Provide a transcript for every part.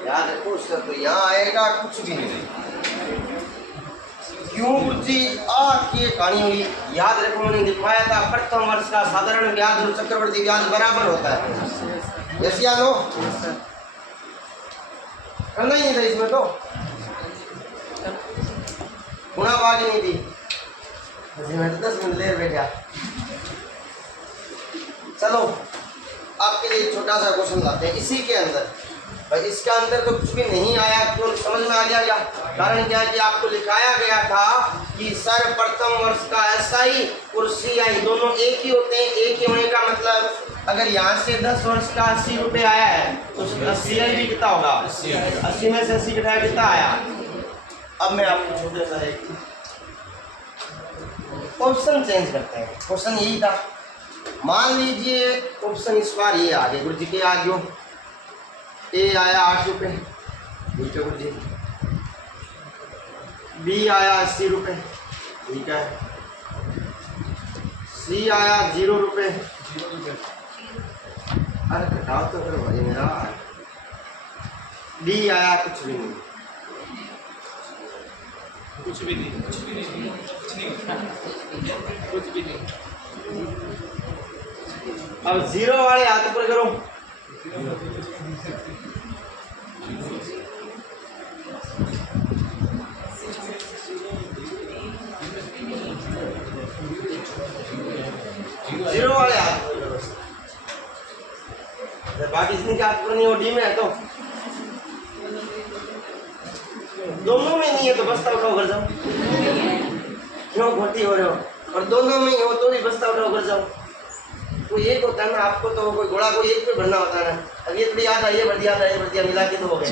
याद रखो सर, तो यहाँ आएगा कुछ भी नहीं। क्यों गुरुजी आ के कहानी हुई? याद रखो मैंने दिखाया था प्रथम वर्ष का साधारण ब्याज और चक्रवृद्धि ब्याज बराबर होता है। यस या नो? करना ही नहीं था इसमें, तो गुणा भाग नहीं थी। मैं 10 मिनट देर बैठ गया। चलो आपके लिए छोटा सा क्वेश्चन लाते हैं इसी के अंदर। भाई इसके अंदर तो कुछ भी नहीं आया, क्यों? समझ में आ गया क्या? कारण क्या है कि आपको लिखाया गया था कि सर प्रथम वर्ष का SI और CI दोनों एक ही होते हैं। एक ही होने का मतलब अगर यहाँ से 10 वर्ष का 80 रुपये आया है तो CI भी कितना होगा? 80 में से 80 घटाया कितना आया? अब मैं आपको छोटे सा एक ऑप्शन चेंज करते हैं। क्वेश्चन यही था, मान लीजिए ऑप्शन इस बार ये आ गए। गुरु जी के आ गयो A आया 8 रुपये, ठीक है गुरु जी। B आया 80 रुपये, ठीक है। C आया 0 रुपये। अरे घटाओ तो करो भाई मेरा। D आया कुछ भी नहीं, कुछ भी नहीं, कुछ भी नहीं, कुछ नहीं, कुछ भी नहीं। अब 0 वाले हाथ ऊपर करो। जीरो वाले हाथ ऊपर करो। बाकी इसमें क्या हाथ ऊपर नहीं हो? डी में है तो दोनों में नहीं है तो बस्ता उठाओ कर जाओ। क्यों घोटी हो रहे हो? और दोनों में ही हो तो भी बस्ता उठाओ कर जाओ। तो एक होता है ना, आपको तो कोई घोड़ा को एक पे भरना होता है ना। अब ये थोड़ी याद ये भर दिया था, ये भर दिया, मिला के तो हो गए।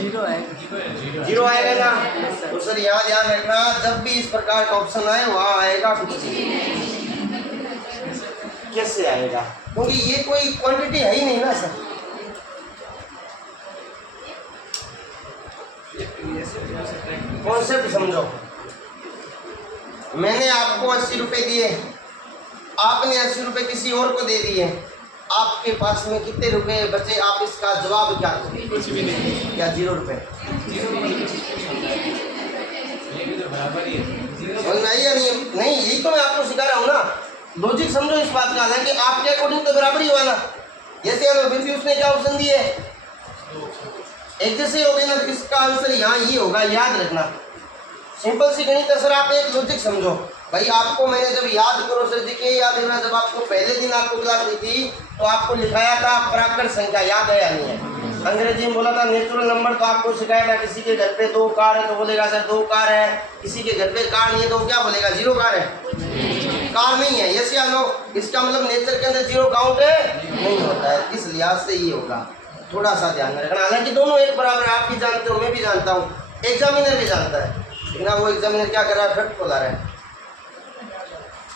जीरो आएगा ना? तो सर यहाँ ध्यान रखना, जब भी इस प्रकार का ऑप्शन आए वहाँ आएगा कुछ नहीं। कैसे आएगा? क्योंकि ये कोई क्वांटिटी है ही नहीं ना सर। कॉन्सेप्ट समझो। मैंने आपको 80 रुपए दिए, आपने 80 रुपए किसी और को दे दिए, आपके पास में कितने रुपए बचे? आप इसका जवाब क्या दोगे? कुछ भी नहीं, क्या 0 रुपए? बराबर ही है। नहीं, यही तो मैं आपको सिखा रहा हूँ ना। लॉजिक समझो इस बात का है कि आपके अकॉर्डिंग तो बराबर ही हुआ ना। जैसे फिर भी उसने क्या ऑप्शन दिए? एक जैसे हो गए ना, तो इसका आंसर यहाँ ये होगा। याद रखना, सिंपल सी गणित है सर। आप एक लॉजिक समझो भाई। आपको मैंने जब याद करो सर जी के याद रखना, जब आपको पहले दिन आपको क्लास दी थी तो आपको लिखाया था प्राकृत संख्या। याद है या नहीं है? अंग्रेजी में बोला था नेचुरल नंबर। तो आपको सिखाया था किसी के घर पे 2 कार है तो बोलेगा सर 2 कार है। किसी के घर पे कार नहीं है तो क्या बोलेगा? 0 कार है। कार नहीं है, यस या नो? इसका मतलब नेचर के अंदर 0 काउंट है नहीं होता है। इस लिहाज से ये होगा, थोड़ा सा ध्यान में रखना। हालांकि दोनों एक बराबर है, आप भी जानते हो, मैं भी जानता हूँ, एग्जामिनर भी जानता है। लेकिन वो एग्जामिनर क्या कर रहा है? फैक्ट खोला रहा है।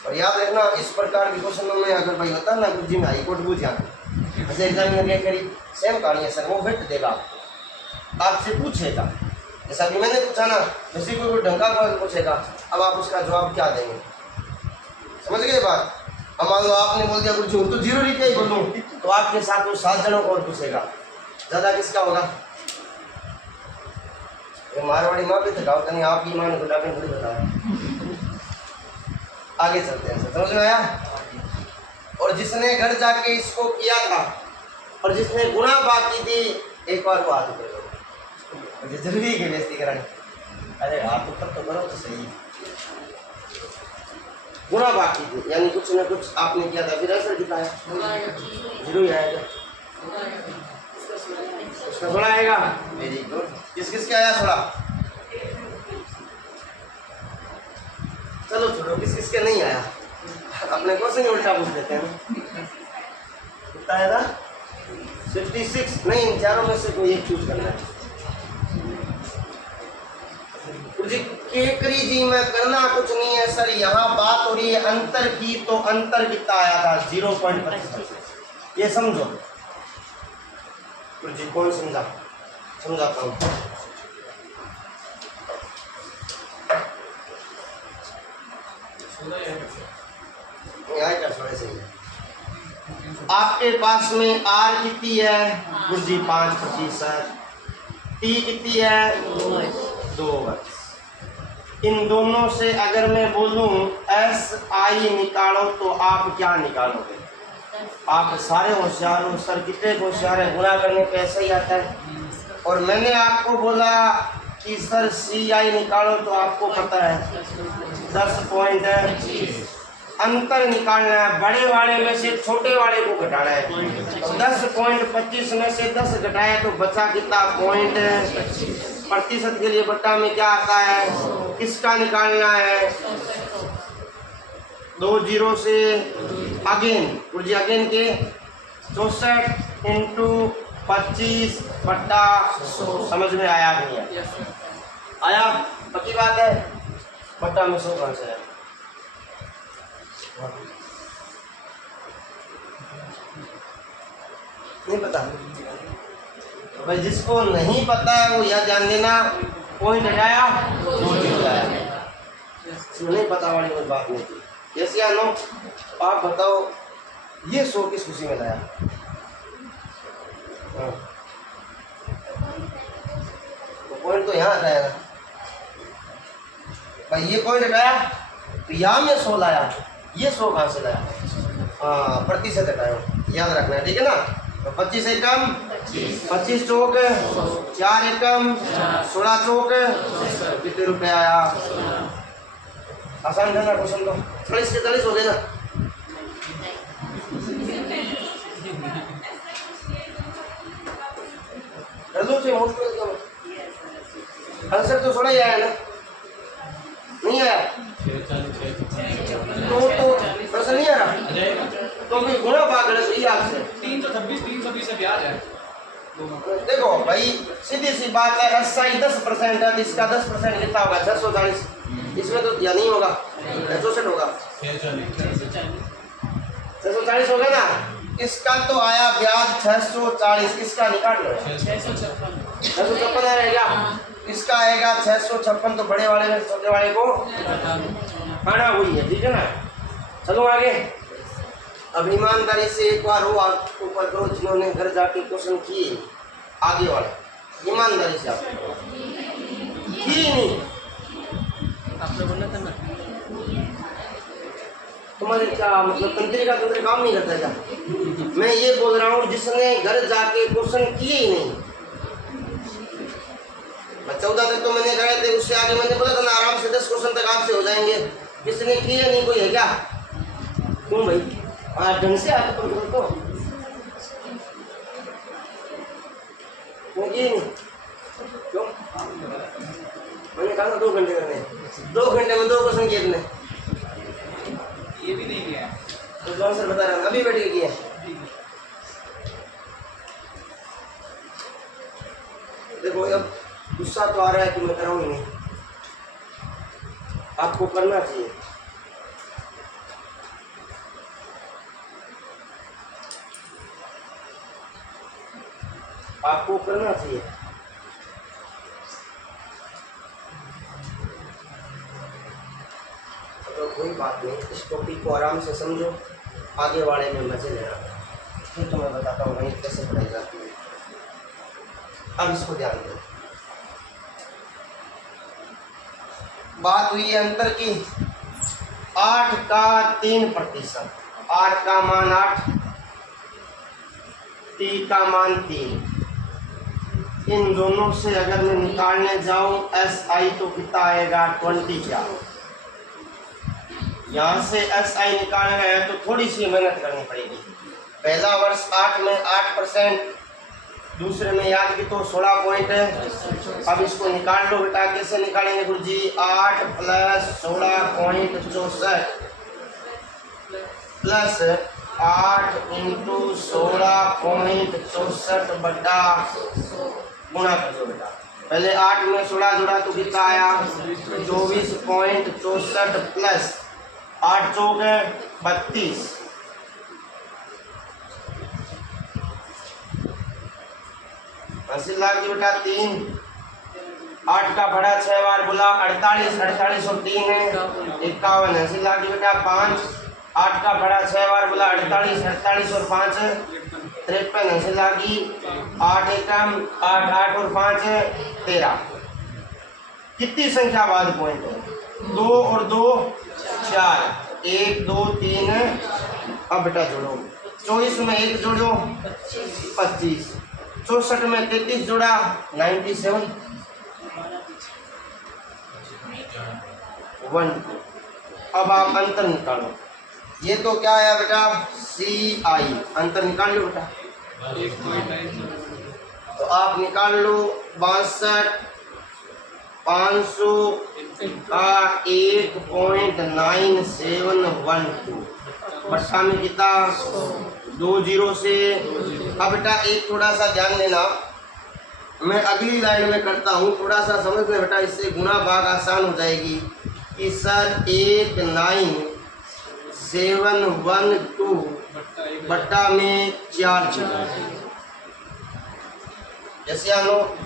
और याद रखना, इस प्रकार के क्वेश्चनों में अगर भाई होता है ना गुरुजी में हाई कोर्ट पूछ ऐसे एग्जामिनर क्या करी, सेम कहानी है सर। वो फैक्ट देगा, आपसे पूछेगा। जैसा कि मैंने पूछा ना, जैसे कोई ढंग का क्वेश्चन पूछेगा, अब आप उसका जवाब क्या देंगे? समझ गए बात? अब मान लो आपने बोल दिया गुरुजी तो 0 रुपया ही बोलूँ, तो आपके साथ वो 7 जनों को और पूछेगा, ज़्यादा किसका होगा? मारवाड़ी माँ भी थकावत नहीं, आप ही मान गुलाबी थोड़ी बताया। आगे चलते हैं सर, समझ में आया? और जिसने घर जाके इसको किया था और जिसने गुना बाकी थी, एक बार वो हाथ ऊपर करो। जरूरी है बेइज्जती करानी? अरे हाथ ऊपर तो करो तो सही। गुना बाकी थी यानी कुछ ना कुछ आपने किया था, फिर आंसर दिखाया, 0 ही आएगा। उसका 16 आएगा। Very good. किस किस के आया 16? चलो छोड़ो, किस किस के नहीं आया। अपने क्वेश्चन ही उल्टा पूछ लेते हैं। कितना आया था? 56। नहीं, इन चारों में से कोई एक चूज करना है। केकरी जी में करना कुछ नहीं है सर। यहाँ बात हो रही है अंतर की, तो अंतर कितना आया था? 0.25। ये समझो जी। कौन समझाता हूँ। आपके पास में R कितनी है? गुरुजी 5%। टी कितनी है 2 वर्ष। इन दोनों से अगर मैं बोलूं SI निकालो तो आप क्या निकालोगे? आप सारे होशियार हो सर, कितने होशियार है, गुणा करने पे ऐसा ही आता है। और मैंने आपको बोला कि सर CI निकालो तो आपको पता है 10 पॉइंट है। अंतर निकालना है, बड़े वाले में से छोटे वाले को घटाना है। 10.25 में से 10 घटाया तो बचा कितना पॉइंट? प्रतिशत के लिए बट्टा में क्या आता है? किसका निकालना है? 2 जीरो से अगेन गुरुजी अगेन के 64 इंटू 25 बट्टा 100। समझ में आया नहीं है? आया? पक्की बात है। बट्टा में 100 कहाँ से है? नहीं पता भाई, जिसको नहीं पता है वो यह ध्यान देना, पॉइंट हटाया 2 जीरो आया। नहीं पता वाली कोई बात नहीं थी। यस या नो? आप बताओ ये 100 किस खुशी में लाया? तो पॉइंट तो यहाँ हटाया ना भाई, ये पॉइंट हटाया तो यहाँ में 100 लाया, ये 100 कहाँ से लाया? हाँ, प्रतिशत हटाया, याद रखना है, ठीक है ना? तो 25 एकम 25 चौक 4 एकम 16 चौक कितने रुपए आया? आसान था ना क्वेश्चन तो? 40 के 40 हो गए ना? से मुश्किल आंसर तो थोड़ा ही आया ना? नहीं आया तो प्रश्न नहीं आ रहा तो भी गुणा भाग गलत ही आपसे 326 से ब्याज है। देखो भाई, सीधी सी बात है, SI 10% है तो इसका 10% कितना होगा? 640। इसमें तो या नहीं होगा, 64 होगा, 640 होगा ना? इसका तो आया ब्याज 640, किसका निकाल लो? 656 रहेगा। इसका आएगा 656, तो बड़े वाले में छोटे वाले को खाना हुई है, ठीक है ना? चलो आगे। अब ईमानदारी से एक बार वो आपको ऊपर दो जिन्होंने घर जाके क्वेश्चन किए, आगे वाले ईमानदारी से आप की नहीं, आपने बोला था ना तुम्हारे क्या मतलब तंत्रिका तंत्र काम नहीं करता क्या? मैं ये बोल रहा हूँ जिसने घर जाके क्वेश्चन किए ही नहीं। 14 तक तो मैंने कराए थे, उससे आगे मैंने बोला था ना आराम से 10 क्वेश्चन तक आपसे हो जाएंगे। किसने किए नहीं? कोई है क्या? क्यों भाई? ढंग से आप तो किए नहीं क्यों? मैंने कहा 2 घंटे करने, 2 घंटे में 2 क्वेश्चन किए तुमने? ये भी नहीं किया तो कौन सर बता रहा हूँ, अभी बैठ के किए। देखो अब गुस्सा तो आ रहा है कि मैं कराऊंगी नहीं, आपको करना चाहिए। आपको करना चाहिए। तो कोई बात नहीं, इस टॉपिक को आराम से समझो, आगे वाले में मजे लेना। फिर तो मैं बताता हूँ गणित कैसे पढ़ाई जाती है। अब इसको ध्यान दो। बात हुई है अंतर की। 8 का 3%, 8 का मान 8, T का मान 3। इन दोनों से अगर मैं निकालने जाऊं SI तो कितना आएगा? 20। क्या यहाँ से SI निकालना है तो थोड़ी सी मेहनत करनी पड़ेगी। पहला वर्ष 8 में 8%, दूसरे में याद की तो 16 पॉइंट है। अब इसको निकाल लो बेटा, कैसे निकालेंगे गुरुजी? 8 प्लस 16.64 प्लस 8 इंटू 16.64 बटा गुणा कर दो बेटा। पहले 8 में 16 जोड़ा तो कितना आया? 24.64 प्लस 8 चौक है 32, हासिल लाख की बेटा 3। 8 का बड़ा 6 बार बोला 48, 48 और 3 है 51। हासिल लाख की बेटा 5। 8 का बड़ा 6 बार बोला 48, 48 और 5 है 53 ऐसे लागी 8 एकम 8 8 और 5 है 13। कितनी संख्या बाद पॉइंट है? 2 और 2 4 1 2 3 है। अब बेटा जोड़ो 24 में 1 जोड़ो 25, 64 में 33 जोड़ा 97 1 2। अब आप अंतर निकालो। ये तो क्या है बेटा CI, अंतर निकाल लो बेटा। तो आप निकाल लो 62 500 का 8.9712 बट्टा में कितना 2 0 से। अब बेटा एक थोड़ा सा ध्यान देना, मैं अगली लाइन में करता हूँ, थोड़ा सा समझ में बेटा, इससे गुणा भाग आसान हो जाएगी कि सर 89712 बट्टा में 4 चीज़। जैसे आनो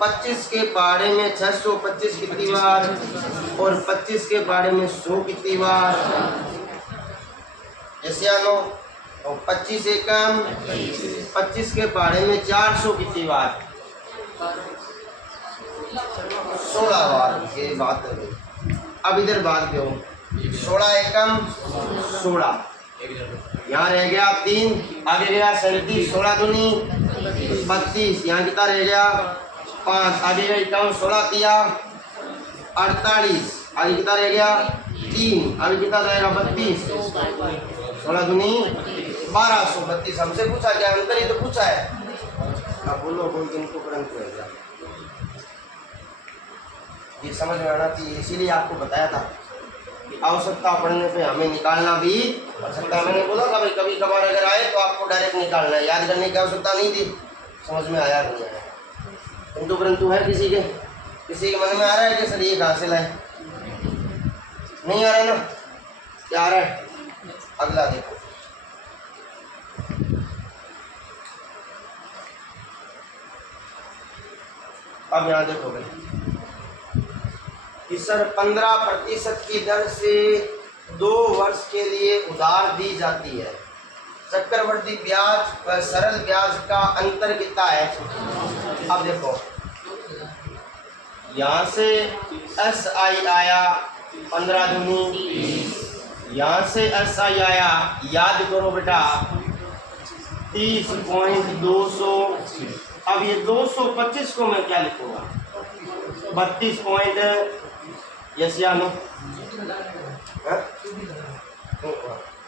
25 के पहाड़े में 625 कितनी बार और 25 के पहाड़े में 100 कितनी बार। जैसे आनो 25 एकम 25 के पहाड़े में 400 कितनी बार 16 बार। ये बात है। अब इधर बात क्यों 16 एकम 16, यहाँ रह गया 3, आगे गया 37, 16 दूनी 32, यहाँ कितना रह गया 5, आगे गया 51, 16 किया 48, आगे कितना रह गया 3, आगे कितना रहेगा 32, 16 दूनी 1232। हमसे पूछा क्या अंतर, ही तो पूछा है। अब बोलो बोल के इनको करंट रहेगा, ये समझ में आना चाहिए। इसीलिए आपको बताया था कि आवश्यकता पड़ने पे हमें निकालना भी आवश्यकता। मैंने बोला था भाई कभी कभार अगर आए तो आपको डायरेक्ट निकालना है, याद करने की आवश्यकता नहीं थी। समझ में आया नहीं आया, किंतु परंतु है किसी के मन में आ रहा है कि सर ये कहाँ से लाए, नहीं आ रहा है ना, क्या आ रहा है। अगला देखो अब यहाँ देखो भाई कि सर 15% की दर से 2 वर्ष के लिए उधार दी जाती है। चक्रवृद्धि ब्याज व सरल ब्याज का अंतर कितना है। अब देखो यहाँ से SI आया 15 दूनी, यहाँ से SI आया, याद करो बेटा 30.200। अब ये 225 को मैं क्या लिखूंगा 32 पॉइंट। यस या नो,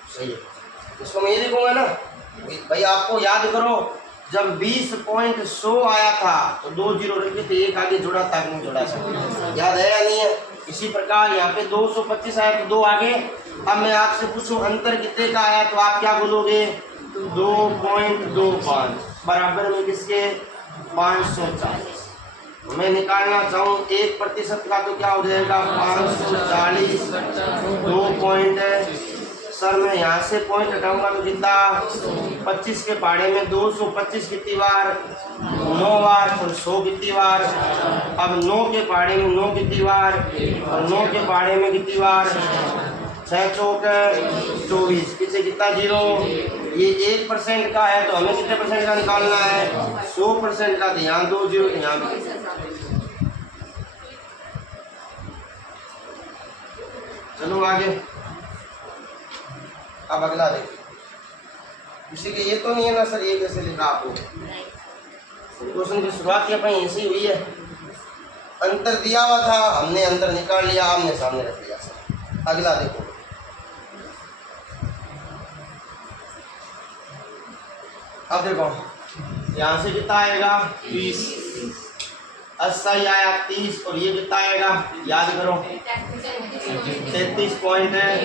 सही है। इसको मैं ये लिखूंगा ना भाई, आपको याद करो जब 20.100 आया था तो 2 0 रखे थे, एक आगे जुड़ा था नहीं जुड़ा था, याद है या नहीं है। इसी प्रकार यहाँ पे 225 आया तो 2 आगे। अब मैं आपसे पूछूं अंतर कितने का आया तो आप क्या बोलोगे 2.25 बराबर में किसके 540। मैं निकालना चाहूँ 1% का तो क्या हो जाएगा 540 2 पॉइंट है। सर मैं यहाँ से पॉइंट हटाऊंगा तो कितना 25 के पहाड़े में 225 कितनी बार 9 बार और 100 कितनी बार। अब 9 के पहाड़े में 9 कितनी बार और 9 के पहाड़े में कितनी बार 6 चौक 24, पीछे कितना 0। ये 1% का है तो हमें कितने % का निकालना है 100% का। तो यहाँ 2 0 यहाँ भी। चलो आगे, अब अगला देखिए। किसी के ये तो नहीं है ना सर ये कैसे लिखा आपको, क्वेश्चन की शुरुआत ही अपनी ऐसी हुई है। अंतर दिया हुआ था, हमने अंतर निकाल लिया, आमने सामने रख लिया सर। अगला देखो, अब देखो यहाँ से कितना आएगा 20, 80 आया 30 और ये कितना आएगा याद करो 33 पॉइंट है।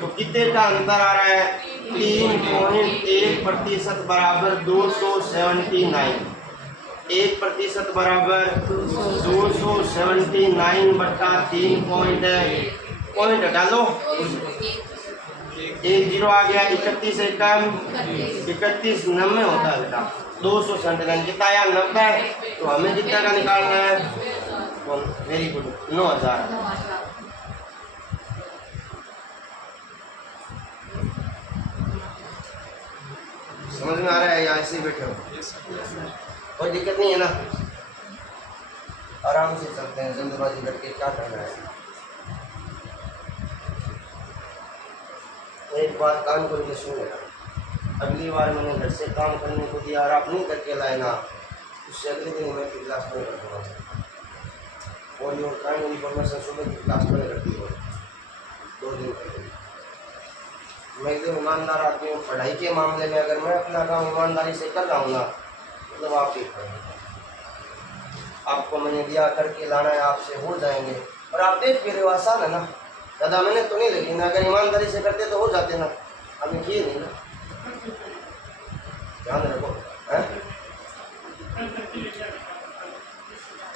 तो कितने का अंतर आ रहा है 3.1% बराबर 279। 1% बराबर 279 बट्टा 3 पॉइंट है। पॉइंट हटा लो, 1 0 आ गया। 31 से कम 31 90 होता है बेटा 279 कितना आया 90। तो हमें कितना का निकालना है वेरी गुड 9000। समझ में आ रहा है या ऐसे ही बैठे हो? कोई दिक्कत नहीं है ना? आराम से चलते हैं, जल्दबाजी करके क्या करना है। एक बात कान खोल के सुन लेना, अगली बार मैंने घर से काम करने को दिया और आप नहीं करके लाए ना, उससे अगले दिन मैं की क्लास में रखूँगा। और योर काइंड इन्फॉर्मेशन सुबह की क्लास में रखती हो 2 दिन पहले। मैं एकदम ईमानदार आदमी हूँ। पढ़ाई के मामले में अगर मैं अपना काम ईमानदारी से कर रहा हूँ ना, मतलब आप ही आपको मैंने दिया करके लाना है, आपसे हो जाएंगे। और आप देख मेरे आसान है ना, ज़्यादा मैंने तो नहीं लगी ना, अगर ईमानदारी से करते तो हो जाते ना, हमें किए नहीं ना। ध्यान रखो है?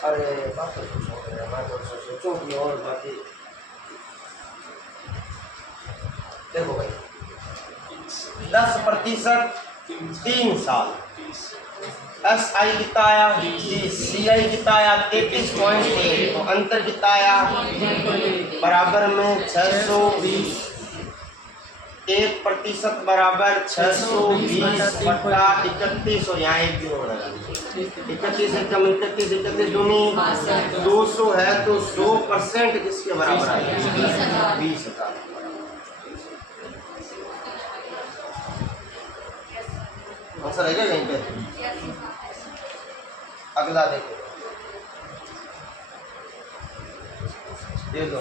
अरे बात तो कुछ हो गया, मैं तो सोचूं कि और बाकी देखो भाई 10% 3 साल। SI कितना आया? CI कितना आया? 33.1। तो अंतर कितना आया? बराबर में 620। 1% बराबर 620 बटा 31। और यहाँ 1 0 लगा, 31 एकम 31, 31 दूनी 200 है, तो 100% किसके बराबर आएगा? 20,000। आंसर है क्या कहीं पे? अगला देखो, ये दो।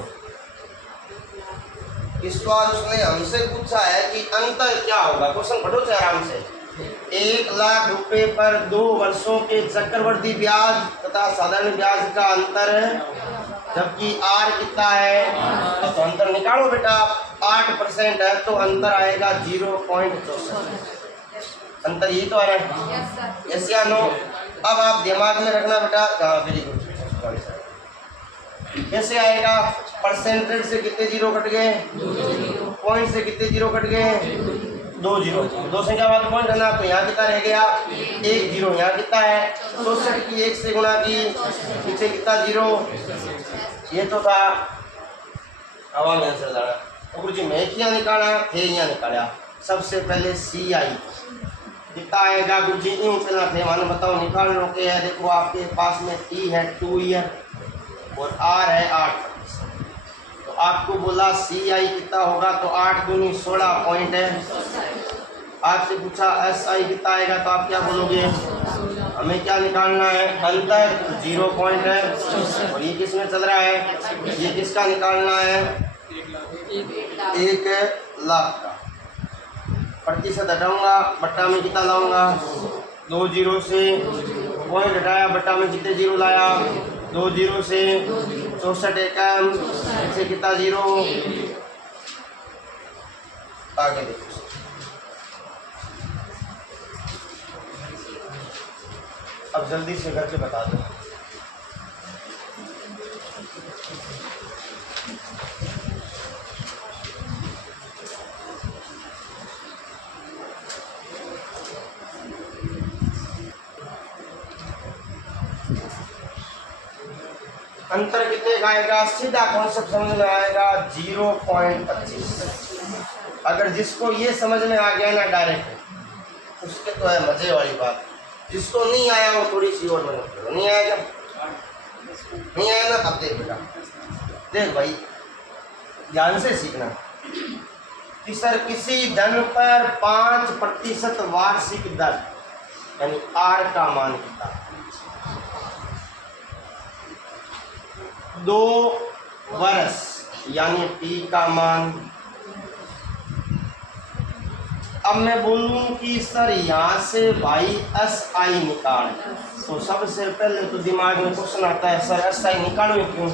इस बार उसने हमसे पूछा है कि अंतर क्या होगा। क्वेश्चन पढ़ो से आराम से। 1 लाख रुपए पर 2 वर्षों के चक्रवृद्धि ब्याज तथा साधारण ब्याज का अंतर है, जबकि R कितना है? तो अंतर निकालो बेटा। 8% है तो अंतर आएगा 0.64। अंतर यही तो आ रहा है, यस या नो? अब आप दिमाग में रखना बेटा। Very good. कैसे आएगा? परसेंटेज से कितने जीरो कट गए? पॉइंट से कितने जीरो कट गए? 2 जीरो। 2 संख्या बाद पॉइंट है ना, तो यहाँ कितना रह गया? 1 जीरो। यहाँ कितना है? 64 की 1 से गुणा की, पीछे कितना जीरो? ये तो था हवा में आंसर डाला। तो गुरुजी मैं क्या निकाला थे? यहाँ निकाला। सबसे पहले CI कितना आएगा गुरुजी? यूँ चलना थे, मानो बताओ निकाल लो के है। देखो आपके पास में T है 2 ईयर और R है 8। तो आपको बोला CI कितना होगा, तो 8 दूनी 16 पॉइंट है। आपसे पूछा SI कितना आएगा, तो आप क्या बोलोगे? हमें क्या निकालना है? अंतर 0 पॉइंट है। और ये किस में चल रहा है? ये किसका निकालना है? 1 लाख का। प्रतिशत हटाऊंगा, बट्टा में कितना लाऊंगा? 2 जीरो से पॉइंट हटाया, बट्टा में कितने जीरो लाया? 2 जीरो से 64 एकम से कितना जीरो? आगे देखो, अब जल्दी से करके बता दो। अंतर कितने का आएगा? सीधा कॉन्सेप्ट समझ में आएगा 0.25। अगर जिसको ये समझ में आ गया ना डायरेक्ट, उसके तो है मजे वाली बात। जिसको नहीं आया वो थोड़ी सी और मेहनत करो। नहीं आएगा? नहीं आया ना? अब देख बेटा, देख भाई ध्यान से सीखना कि सर किसी धन पर 5% वार्षिक दर यानी R का मान कितना? 2 वर्ष यानी T का मान। अब मैं बोलूं कि सर यहाँ से भाई SI निकाल, तो सबसे पहले तो दिमाग में क्वेश्चन आता है सर SI निकालो क्यों?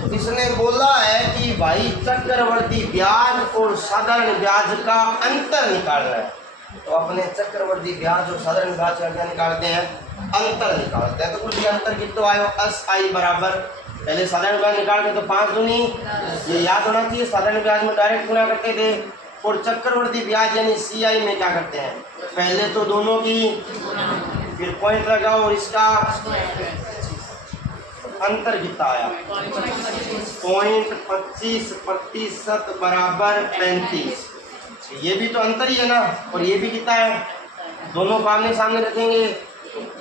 तो इसने बोला है कि भाई चक्रवर्ती ब्याज और साधारण ब्याज का अंतर निकालना है। तो अपने चक्रवर्ती ब्याज और साधारण ब्याज का क्या निकालते हैं? अंतर निकालते हैं। तो कुछ अंतर कितना आयो? SI बराबर, पहले साधारण ब्याज निकालते तो 5 दूनी, ये याद होना चाहिए, साधारण ब्याज में डायरेक्ट गुना करते थे। और चक्रवर्ती ब्याज यानी CI में क्या करते हैं? पहले तो दोनों की, फिर पॉइंट लगाओ और इसका अंतर कितना आया? 0.25% बराबर 35। ये भी तो अंतर ही है ना, और ये भी कितना है, दोनों को आमने सामने रखेंगे।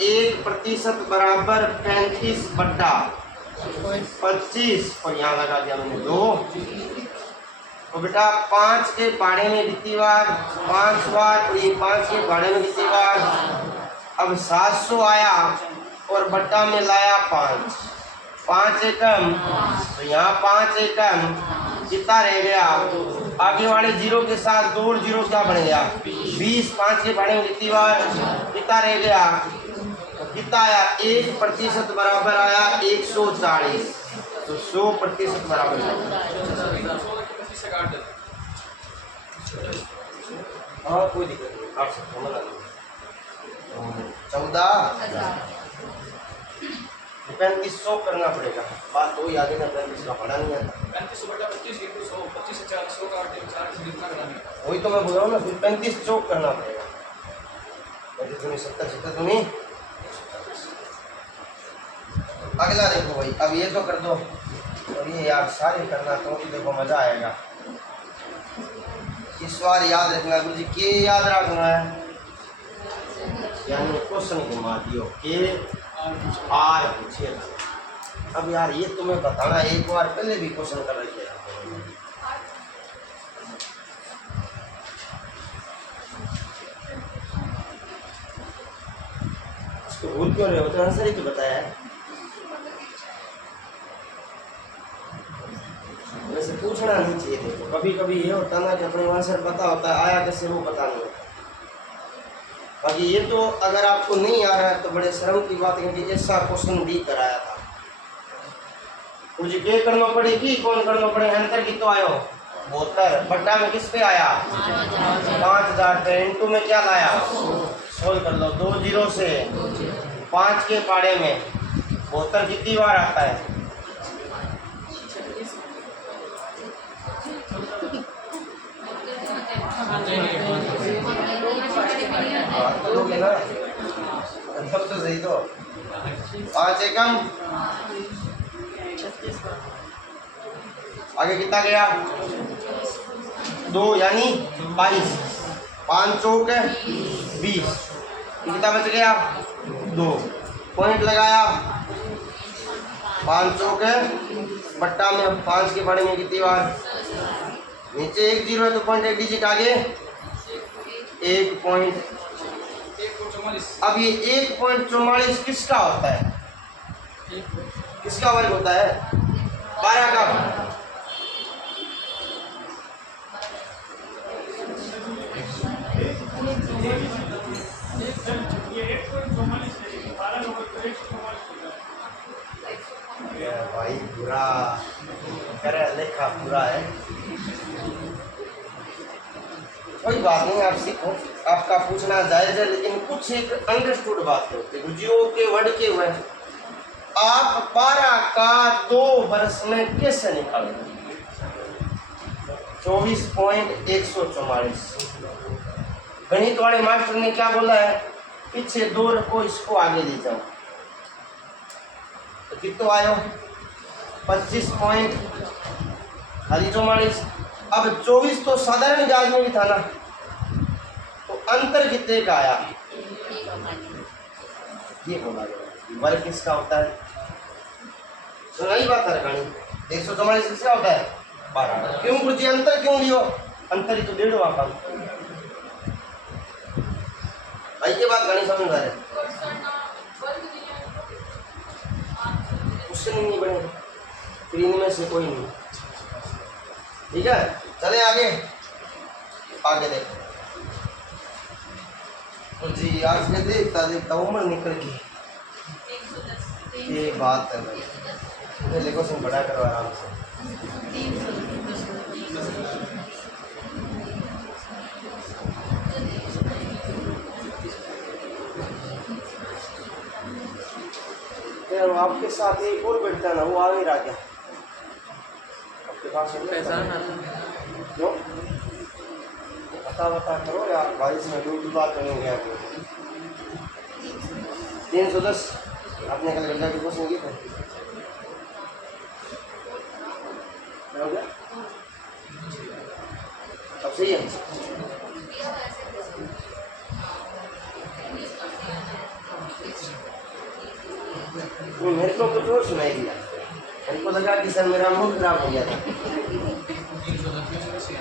1% बराबर 35/25 और यहाँ लगा दिया मैंने 2। तो बेटा 5 के पहाड़े में कितनी बार, 5 बार, और ये 5 के पहाड़े में कितनी बार। अब 700 आया और बट्टा में लाया 5, 5 एकम, तो यहाँ 5 एकम कितना रह गया, आगे वाले जीरो के साथ 2 जीरो क्या बन गया 20। 5 के पहाड़े में कितनी बार, कितना रह गया, कितना आया 1% बराबर आया 140, तो 100% बराबर। हाँ कोई दिक्कत नहीं, आप सब समझ आ 14,3500 करना पड़ेगा। बात तो याद है ना, 35 का पढ़ा नहीं आता। 35/25 × 100, 25 से 4 100 का 8 4 से कितना करना है, वही तो मैं बोल रहा हूँ ना, फिर 35 चौक करना पड़ेगा। 35 70 तो नहीं। अगला देखो भाई, अब ये तो कर दो, और ये यार सारे करना तो देखो मजा आएगा। इस बार याद रखना गुरु जी, के याद रखना है, यानी क्वेश्चन घुमा दियो के आर पूछे। अब यार ये तुम्हें बताना, एक बार पहले भी क्वेश्चन कर रहे थे, उसको भूल क्यों रहे हो, तो आंसर ही तो बताया है। वैसे पूछना नहीं चाहिए, देखो कभी कभी ये होता ना कि अपने आंसर पता होता है, आया कैसे वो पता नहीं होता। बाकी ये तो अगर आपको नहीं आ रहा है तो बड़े शर्म की बात है कि ऐसा क्वेश्चन भी कराया था। मुझे क्या करना पड़ेगी, कौन करना पड़े, अंतर कितो आयो 72, बट्टा में किस पे आया 5000 पे, इनटू में क्या लाया, सोल्व कर लो 2 जीरो से 5 के पाड़े में 72 कितनी बार आता है, लोगे ना तब तो सही। तो 5 एकम, आगे कितना गया 2 यानी 22, 5 चौक 20, कितना बच गया 2, पॉइंट लगाया 5 चौक बट्टा में 5 के बारे में कितनी बार, नीचे 1 जीरो है तो पॉइंट 1 डिजिट आगे 1.44। अब ये 1.44 किसका होता है, किसका वर्ग होता है, 12 का। भाई बुरा करे, लेखा बुरा है, कोई बात नहीं, आप सीखो, आपका पूछना जायज है, लेकिन कुछ एक अंडरस्टूड बात होती है, जो के वर्ड के हुए आप 12 का 2 वर्ष में कैसे निकालोगे, 24.144। गणित वाले मास्टर ने क्या बोला है, पीछे 2 रखो, इसको आगे ले जाओ, तो कितना आयो 25 पॉइंट खाली 44। अब 24 तो साधारण ब्याज में भी था ना, तो अंतर कितने का आया, ये बोला वर्ग किसका होता है, सुना ही बात है गणित 144 किसका होता है 12। क्यों गुरुजी अंतर क्यों लियो, अंतर ही तो 1.5 आपका भाई, ये बात गणित समझ रहे, उससे नहीं बने, फिर इनमें से कोई नहीं, ठीक है। चले आगे, आगे देखो तो जी, आज के देखता देखता उम्र निकल गई, ये बात है भाई, देखो सुन बड़ा करो आराम से। यार आपके साथ एक और बैठता ना, वो आ नहीं रहा क्या आपके पास, क्यों बता करो यार, बारिश में दूर बात नहीं गया। 310 आपने कल गंजा की क्वेश्चन किए थे, हो गया अब सही है। मेरे को कुछ और सुनाई दिया, मेरे को लगा कि सर मेरा मूड खराब हो गया था।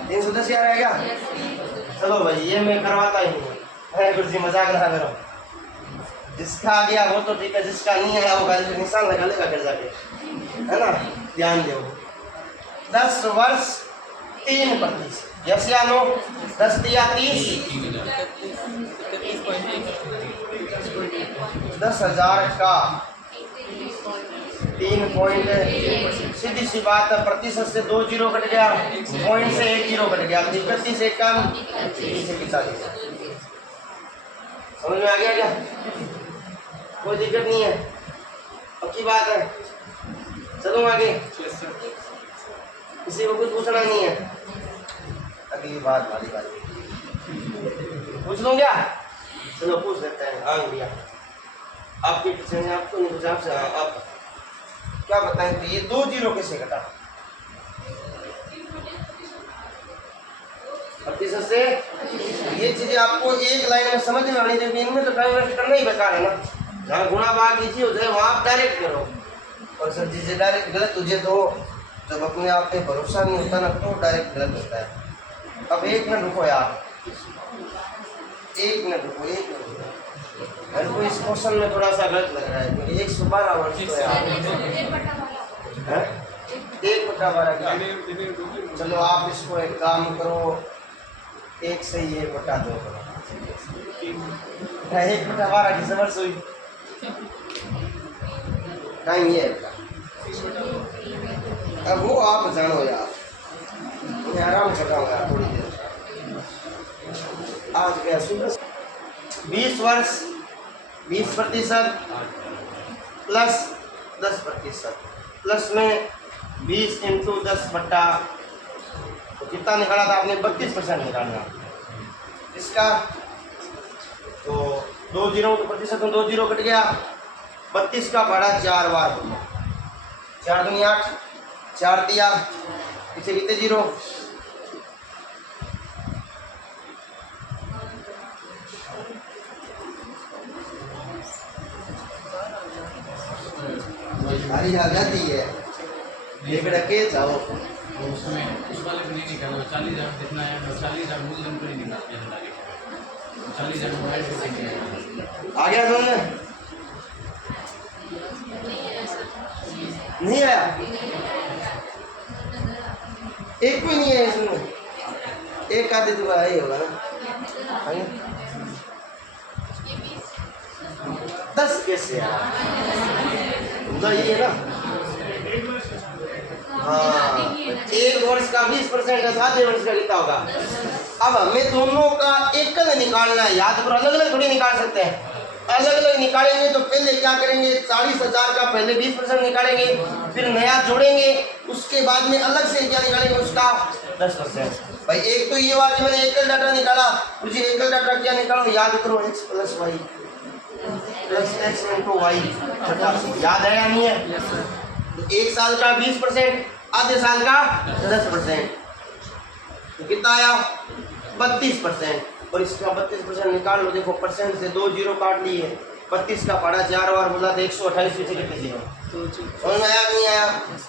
310 आ रहेगा। चलो भाई ये मैं करवाता ही हूँ, है गुरु जी मजाक ना करो। जिसका आ गया वो तो ठीक है, जिसका नहीं आया वो गाली पे निशान लगा लेगा घर जाके, है ना। ध्यान दो। 10 वर्ष 3%, यस या नो? 10 दिया 30, 10,000 का 3 पॉइंट, सीधी सी बात है, प्रतिशत से 2 जीरो कट गया, पॉइंट से 1 जीरो कट गया, 31 एक कम, 45। समझ में आ गया क्या? कोई दिक्कत नहीं है, अब की बात है। चलो आगे, किसी को कुछ पूछना नहीं है। अगली बात वाली बात पूछ लूँ क्या? चलो पूछ लेते हैं। हाँ भैया, आपके पीछे में आपको नहीं कुछ, आपसे आप क्या बताएं कि ये 2 जीरो कैसे घटा? प्रतिशत से ये चीजें आपको एक लाइन में समझ में आनी चाहिए। इनमें तो टाइम वेस्ट करना ही बेकार है ना। जहाँ गुणा भाग इसी हो जाए वहाँ आप डायरेक्ट करो, और सब चीजें डायरेक्ट गलत हो जाए तो जब अपने आप पे भरोसा नहीं होता ना तो डायरेक्ट गलत होता है। अब 1 मिनट रुको यार, 1 मिनट रुको, 1 मिनट रुको। मेरे को इस क्वेश्चन में थोड़ा सा गलत लग रहा है क्योंकि 112 वर्ष तो यार है, 1/12 क्या? चलो आप इसको एक काम करो, 1 से ही 1/2 करो, 1/12 की समझ हुई? टाइम ये है। अब वो आप जानो यार, मैं आराम कर रहा हूँ यार थोड़ी देर। आज गया सुबह 20 वर्ष 20% प्लस 10%, प्लस में 20 × 10 बट्टा, तो कितना निकाला था आपने? 32% निकालना इसका। तो 2 जीरो तो प्रतिशत में 2 जीरो कट गया, 32 का पड़ा 4 बार, 4 दूनी 8, 4 दिया, पीछे कितने जीरो? भारी आ जाती है, एक रखे चाहो उसमें उस वाले को नहीं निकाला, 40,000 जितना है 40,000 मूलधन को ही निकाल आगे, 40,000 मोबाइल आ गया समझ में? नहीं आया, एक कोई नहीं है इसमें, एक आधे तो ही होगा ना। 10 कैसे यार? तो ये है ना, हाँ 1 वर्ष का 20% है, 7 वर्ष का कितना होगा? अब हमें दोनों का एकल निकालना है, याद करो, अलग अलग थोड़ी निकाल सकते हैं। अलग अलग निकालेंगे तो पहले क्या करेंगे? 40,000 का पहले 20% निकालेंगे, फिर नया जोड़ेंगे, उसके बाद में अलग से क्या निकालेंगे? उसका 10%। भाई एक तो ये हुआ कि मैंने एकल डाटा निकाला, मुझे एकल डाटा क्या निकालो? याद करो, x + y + x × y, याद है या नहीं है? तो 1 साल का 20%, आधे साल का 10%, तो कितना आया? 32%। और इसका 32% निकाल लो, देखो परसेंट से 2 जीरो काट लिए, 32 का पड़ा 4 बार बोला तो 128 पीछे कितने जीरो? समझ में आया नहीं आया?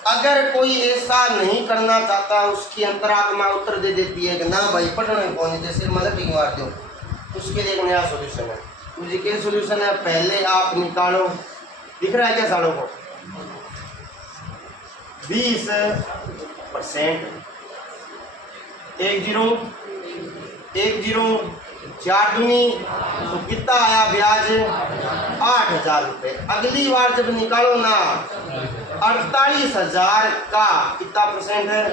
अगर कोई ऐसा नहीं करना चाहता, उसकी अंतरात्मा उत्तर दे देती है कि ना भाई पढ़ने कौन है, जैसे मतलब ठीक मार दो, उसके लिए एक नया सोल्यूशन है। मुझे क्या सोल्यूशन है? पहले आप निकालो, दिख रहा है क्या सालों को? 20%, 1 जीरो 4 दूनी, तो कितना आया ब्याज? 8,000 रुपये। अगली बार जब निकालो ना, 48,000 का कितना % है?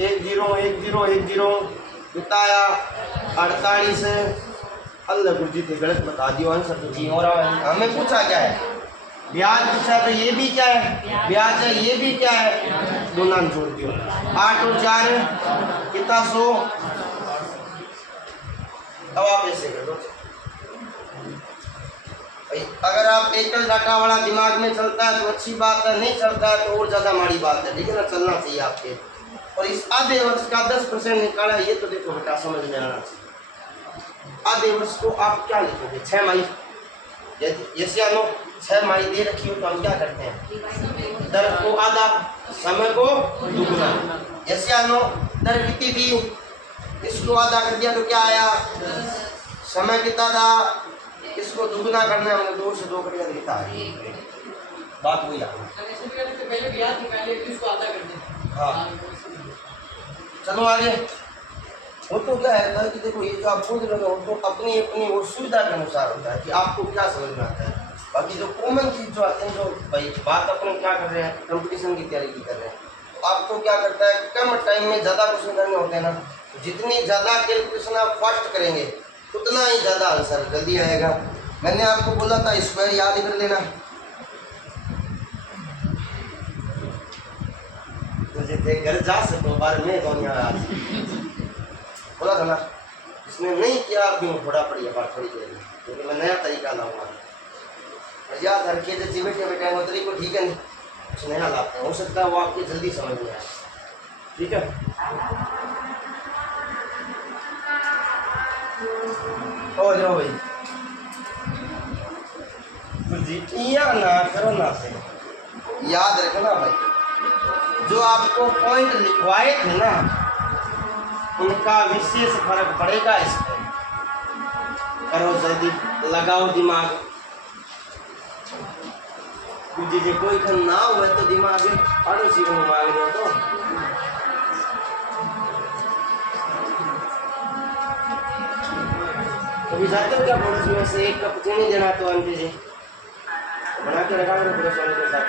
1 जीरो कितना आया? 48। अल्लाह गुरु जी थे गलत बता दियो आंसर तो जी हो रहा है। हमें पूछा क्या है? ब्याज पूछा, तो ये भी क्या है? ब्याज है, ये भी क्या है? दोनों जोड़ दियो, 8 और 4 कितना? 100। अब आप ऐसे कर दो भाई, अगर आप एकल डाटा वाला दिमाग में चलता है तो अच्छी बात है, नहीं चलता है तो और ज़्यादा माड़ी बात है, ठीक है ना? चलना चाहिए आपके। और इस आधे वर्ष का 10% निकाला, ये तो देखो बेटा समझ में आना चाहिए। आधे वर्ष को आप क्या लिखोगे? 6 माही जैसे हम 6 माही दे रखी हो तो हम क्या करते हैं, दर को आधा समय को दुगना। जैसे हम दर कितनी थी, इसको आधा कर दिया तो क्या आया, समय कितना था, इसको दुगना करना है, हमने 2 से 2 कट कितना है, बात हुई हाँ। चलो आगे। वो तो क्या है कि देखो ये जो आप बोल रहे हो तो अपनी अपनी वो सुविधा के अनुसार होता है कि आपको क्या समझ में आता है। बाकी जो कॉमन चीज जो आते हैं, जो भाई बात अपन क्या कर रहे हैं, कंपटीशन की तैयारी की कर रहे हैं, तो आपको क्या करता है, कम टाइम में ज़्यादा क्वेश्चन करने होते हैं ना, जितनी ज़्यादा कैलकुलेशन आप फास्ट करेंगे उतना ही ज़्यादा आंसर जल्दी आएगा। मैंने आपको बोला था स्क्वायर याद कर लेना, तो घर जा सको बार में कौन यहाँ बोला था ना, इसने नहीं किया क्यों थोड़ा पड़ी बात थोड़ी करेगी, क्योंकि मैं नया तरीका लाऊंगा। याद रखिए जैसे बैठे बैठे वो तरीको ठीक है नहीं, कुछ नया लाते हैं, हो सकता है वो आपके जल्दी समझ में आए। ठीक है, हो जाओ भाई, जितिया ना करो ना से याद रखना भाई, जो आपको पॉइंट लिखवाए थे ना उनका विशेष फर्क पड़ेगा इस पर। करो जल्दी, लगाओ दिमाग, जी कोई खन ना हुआ तो दिमाग पड़ोसी को मांग दो तो कभी जाते हो क्या पड़ोसी में से 1 कप चीनी देना तो आंटी जी बना के रखा करो पड़ोस वाले के साथ।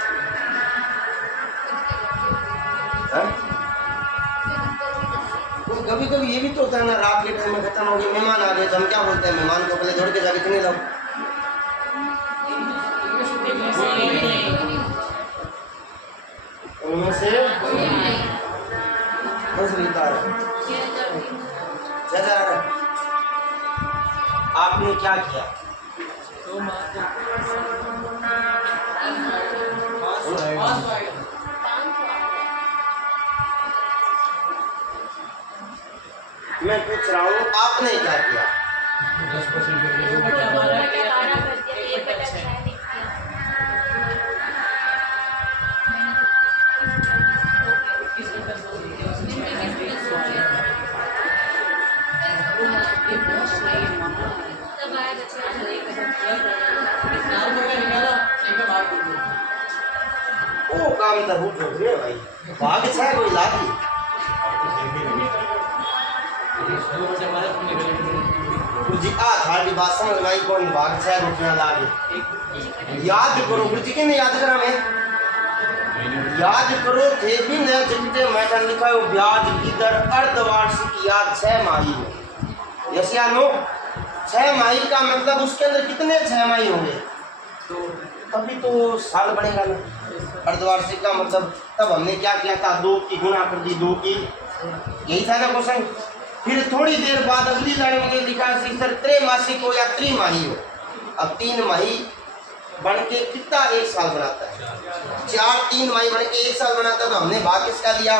कभी कभी ये भी तो होता है ना, रात के टाइम में खत्म हो गई, मेहमान आ गए तो हम क्या बोलते हैं, मेहमान को पहले दौड़ के जाके चीनी लाओ। उनमें से आपने क्या किया, मैं पूछ रहा हूँ आपने क्या किया, 10% वो काम तो हो गया भाई, भाग छा कोई लागी गुरुजी आ थारी बात समझ में आई, कौन भाग छा रुपया लागे, याद करो गुरुजी के नहीं याद करा मैं, याद करो थे भी न जितने मैटर लिखा है ब्याज की दर अर्धवार्षिक याद 6 माही हो। जैसे नो 6 माही का मतलब उसके अंदर कितने 6 माही होंगे, तो तभी तो साल बनेगा ना। अर्धवार्षिक का मतलब तब हमने क्या किया था, 2 की गुणा कर दी, 2 की, यही था ना क्वेश्चन। फिर थोड़ी देर बाद अगली लाइन में लिखा सर त्रैमासिक हो या त्रिमाही हो। अब 3 माही बन के कितना 1 साल बनाता है, 3 माही बन के 1 साल बनाता है, तो हमने भाग किसका दिया,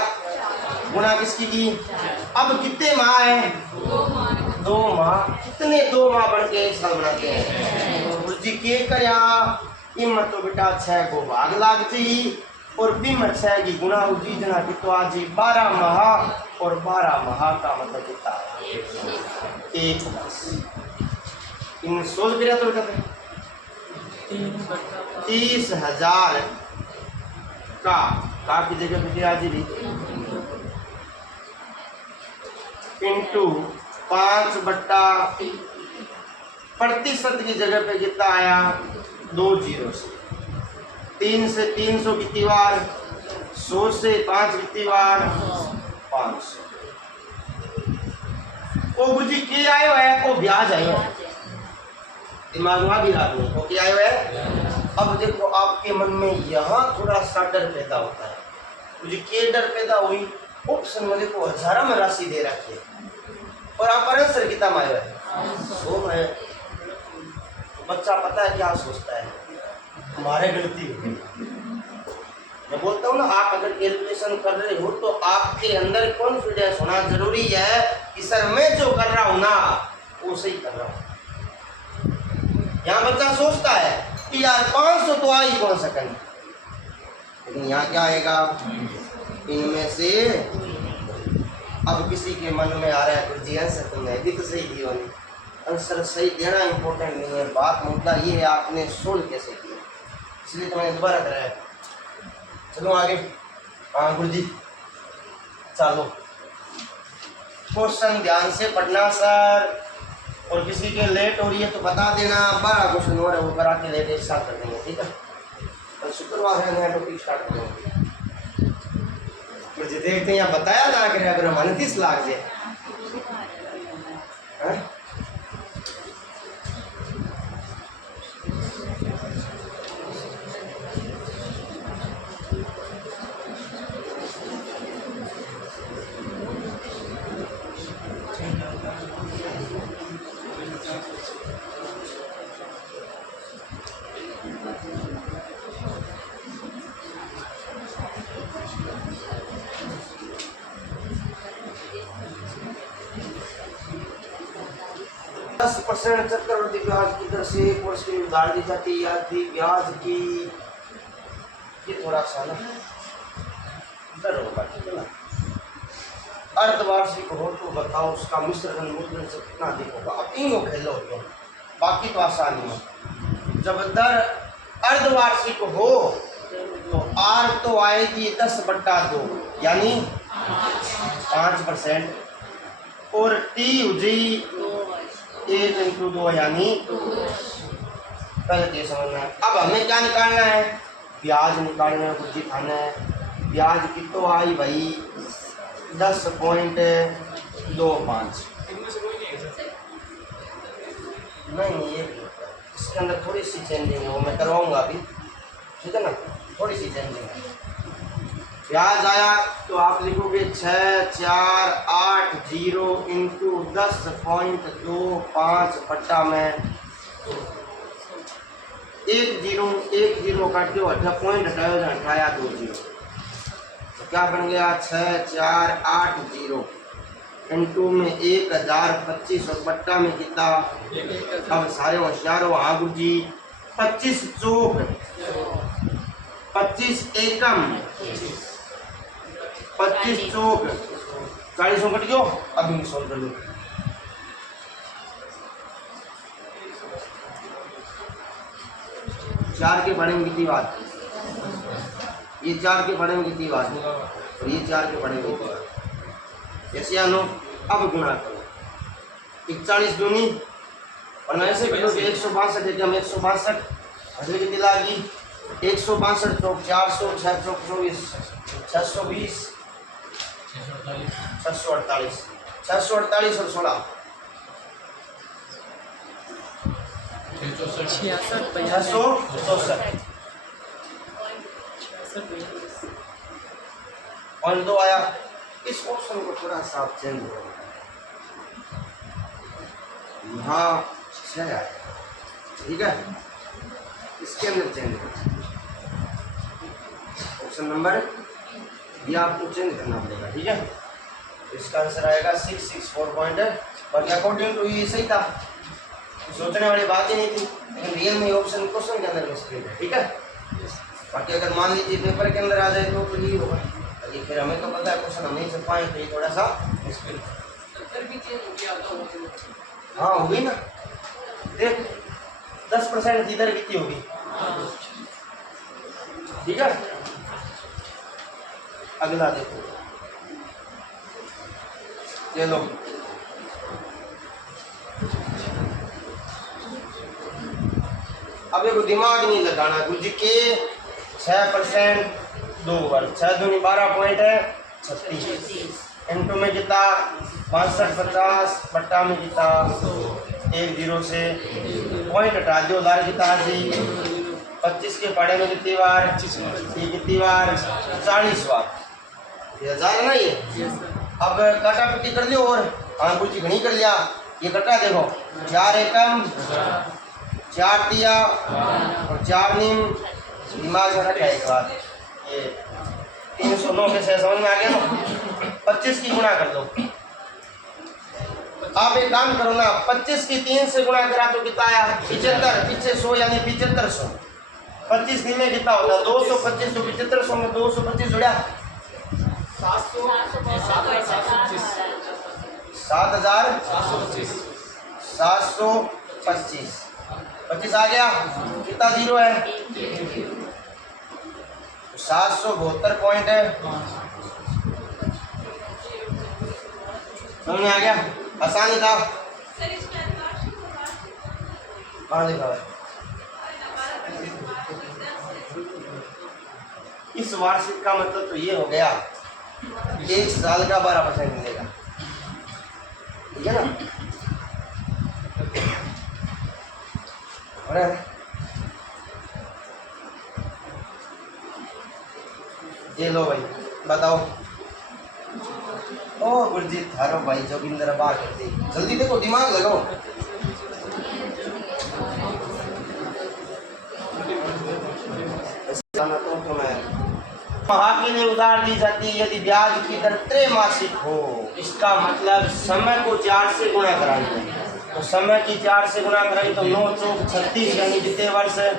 गुणा किसकी की। अब कितने माह है, 2 माह, कितने 2 माह बन के 1 साल बनाते हैं, गुरुजी के करया इम तो बेटा 6 को भाग लाग चाहिए और बिम 6 की गुणा उजी जना की तो आज 12 माह, और 12 माह का मतलब कितना है 1 बस। इन सोच बिरा तो कहते 30,000 का की जगह पे आज भी इंटू 5/, प्रतिशत की जगह पे कितना आया 2 जीरो से, 3 से 300 कितनी बार, 100 से 5 कितनी बार, 500। वो बुझी के आयो है, वो ब्याज आयो है, दिमाग में भी रखो वो क्या आयो है। अब देखो आपके मन में यहाँ थोड़ा सा डर पैदा होता है, मुझे के डर पैदा हुई, ऑप्शन में देखो 1000 में राशि दे रखी है और आप आंसर कितना आयो है 100 में। बच्चा पता है क्या सोचता है, हमारे गलती है। मैं बोलता हूँ ना, आप अगर कैलकुलेशन कर रहे हो तो आपके अंदर कॉन्फिडेंस होना जरूरी है कि सर मैं जो कर रहा हूँ ना वो सही कर रहा हूँ। यहाँ बच्चा सोचता है कि यार 500 तो आ ही कौन सकन, लेकिन यहाँ क्या आएगा, इनमें से अब किसी के मन में आ रहा है कुछ जी आंसर तुमने अभी तो सही दिया नहीं, आंसर सही देना इंपॉर्टेंट नहीं है, बात मुद्दा ये है आपने सोल्व कैसे किया, इसलिए तो मैंने दोबारा कराया। चलो आगे। हाँ गुरु जी चलो, क्वेश्चन ध्यान से पढ़ना सर, और किसी के लेट हो रही है तो बता देना, 12 क्वेश्चन हो रहे हैं वो करा के लेट एक साथ कर देंगे, ठीक है। कल शुक्रवार है, नया टॉपिक स्टार्ट करेंगे। मुझे देखते हैं यहाँ बताया ना करें अगर हम 29 लाख दे हाँ? % चक्रवृद्धि ब्याज की दर से कोर्स की उधार दी जाती है, यात्री ब्याज की ये थोड़ा सा ना दर होगा, ठीक है ना। अर्धवार्षिक हो तो बताओ उसका मिश्रण मूलधन से कितना अधिक होगा। अब तीनों खेलो हो, बाकी तो आसानी है। जब दर अर्धवार्षिक हो तो आर तो आएगी 10/2 यानी 5%, और टी हो जी 1/2 यानी पहले ये समझना है। अब हमें क्या निकालना है, ब्याज निकालना है, कुछ दिखाना है। ब्याज की तो आई भाई 10.25, नहीं ये इसके अंदर थोड़ी सी चेंजिंग है, वो मैं करवाऊंगा अभी, ठीक है ना, थोड़ी सी चेंजिंग है। ब्याज आया तो आप लिखोगे 6480 इंटू 10.25 बट्टा में 1 0 काट के अच्छा पॉइंट हटाया 2 0, तो क्या बन गया 6480 इंटू में 1025 और बट्टा में कितना। अब सारे होशियार हो, हाँ गुरु जी 25 चौक 25 एकम 25 चौक 40 कट गयो। अब इन सोल्व कर लो, चार के पढ़ेंगे कितनी बात, ये 4 के पढ़ेंगे कितनी बात, और ये 4 के पढ़ेंगे कितनी बात। जैसे आनो अब गुणा करो 41 दूनी और मैं ऐसे करो कि 162 है, हम 162 हजरी कितनी लागी 162 चौक 400 6 चौक 24 620 648 648 और 16 664 और 2 आया। इस ऑप्शन को थोड़ा सा चेंज करो, यहाँ 6 आया, ठीक है, इसके अंदर चेंज करो। ऑप्शन नंबर ये आपको चेंज करना पड़ेगा, ठीक है। इसका आंसर आएगा 664 पॉइंट है, बाकी अकॉर्डिंग टू ये सही था, सोचने वाली बात ही नहीं थी, लेकिन रियल में ऑप्शन क्वेश्चन के अंदर मिस्टेक है, ठीक है। बाकी अगर मान लीजिए पेपर के अंदर आ जाए तो ये होगा, ये फिर हमें तो पता है क्वेश्चन हम नहीं कर पाए, तो ये थोड़ा सा मुश्किल। हाँ हो गई ना, देख 10% की दर कितनी होगी, ठीक है। अगला देखो, चलो अब देखो दिमाग नहीं लगाना, गुरु जी के 6% 2 वर्ग 6 दूनी 12 पॉइंट है 36 इंटू में कितना 62 50 बट्टा में कितना 1 0 से पॉइंट हटा दो, उधार कितना जी 25 के पढ़े में कितनी बार, ये कितनी बार 40 बार, ये 1000 ना ये। अब काटा पिटी कर लियो, और हाँ गुरु जी घनी कर लिया, ये कटा देखो 4 एकम 4 तिया और 4 नीम, दिमाग में रखा एक बार, ये 309 के 6 समझ में आ गया ना। 25 की गुणा कर दो, आप एक काम करो ना, 25 की 3 से गुणा करा तो कितना आया 75, पीछे 100 यानी 7500। 25 दिन में कितना होता है 225, तो 7500 में 225 जुड़ा 7725। 25 आ गया, कितना जीरो है 772 पॉइंट है। समझ में आ गया, आसान ही था। कहाँ लिखा है इस वार्षिक का मतलब तो ये हो गया 1 साल का 12% मिलेगा, ठीक है ना। और ये लो भाई बताओ। ओ गुरजीत थारो भाई जोगिंदर बात करते जल्दी देखो, दिमाग लगाओ। महाकी ने उधार दी जाती है यदि ब्याज की दर त्रैमासिक हो, इसका मतलब समय को 4 से गुणा कराएंगे, तो समय की 4 से गुणा कराएंगे तो 9 चौक 36 यानी कितने वर्ष है।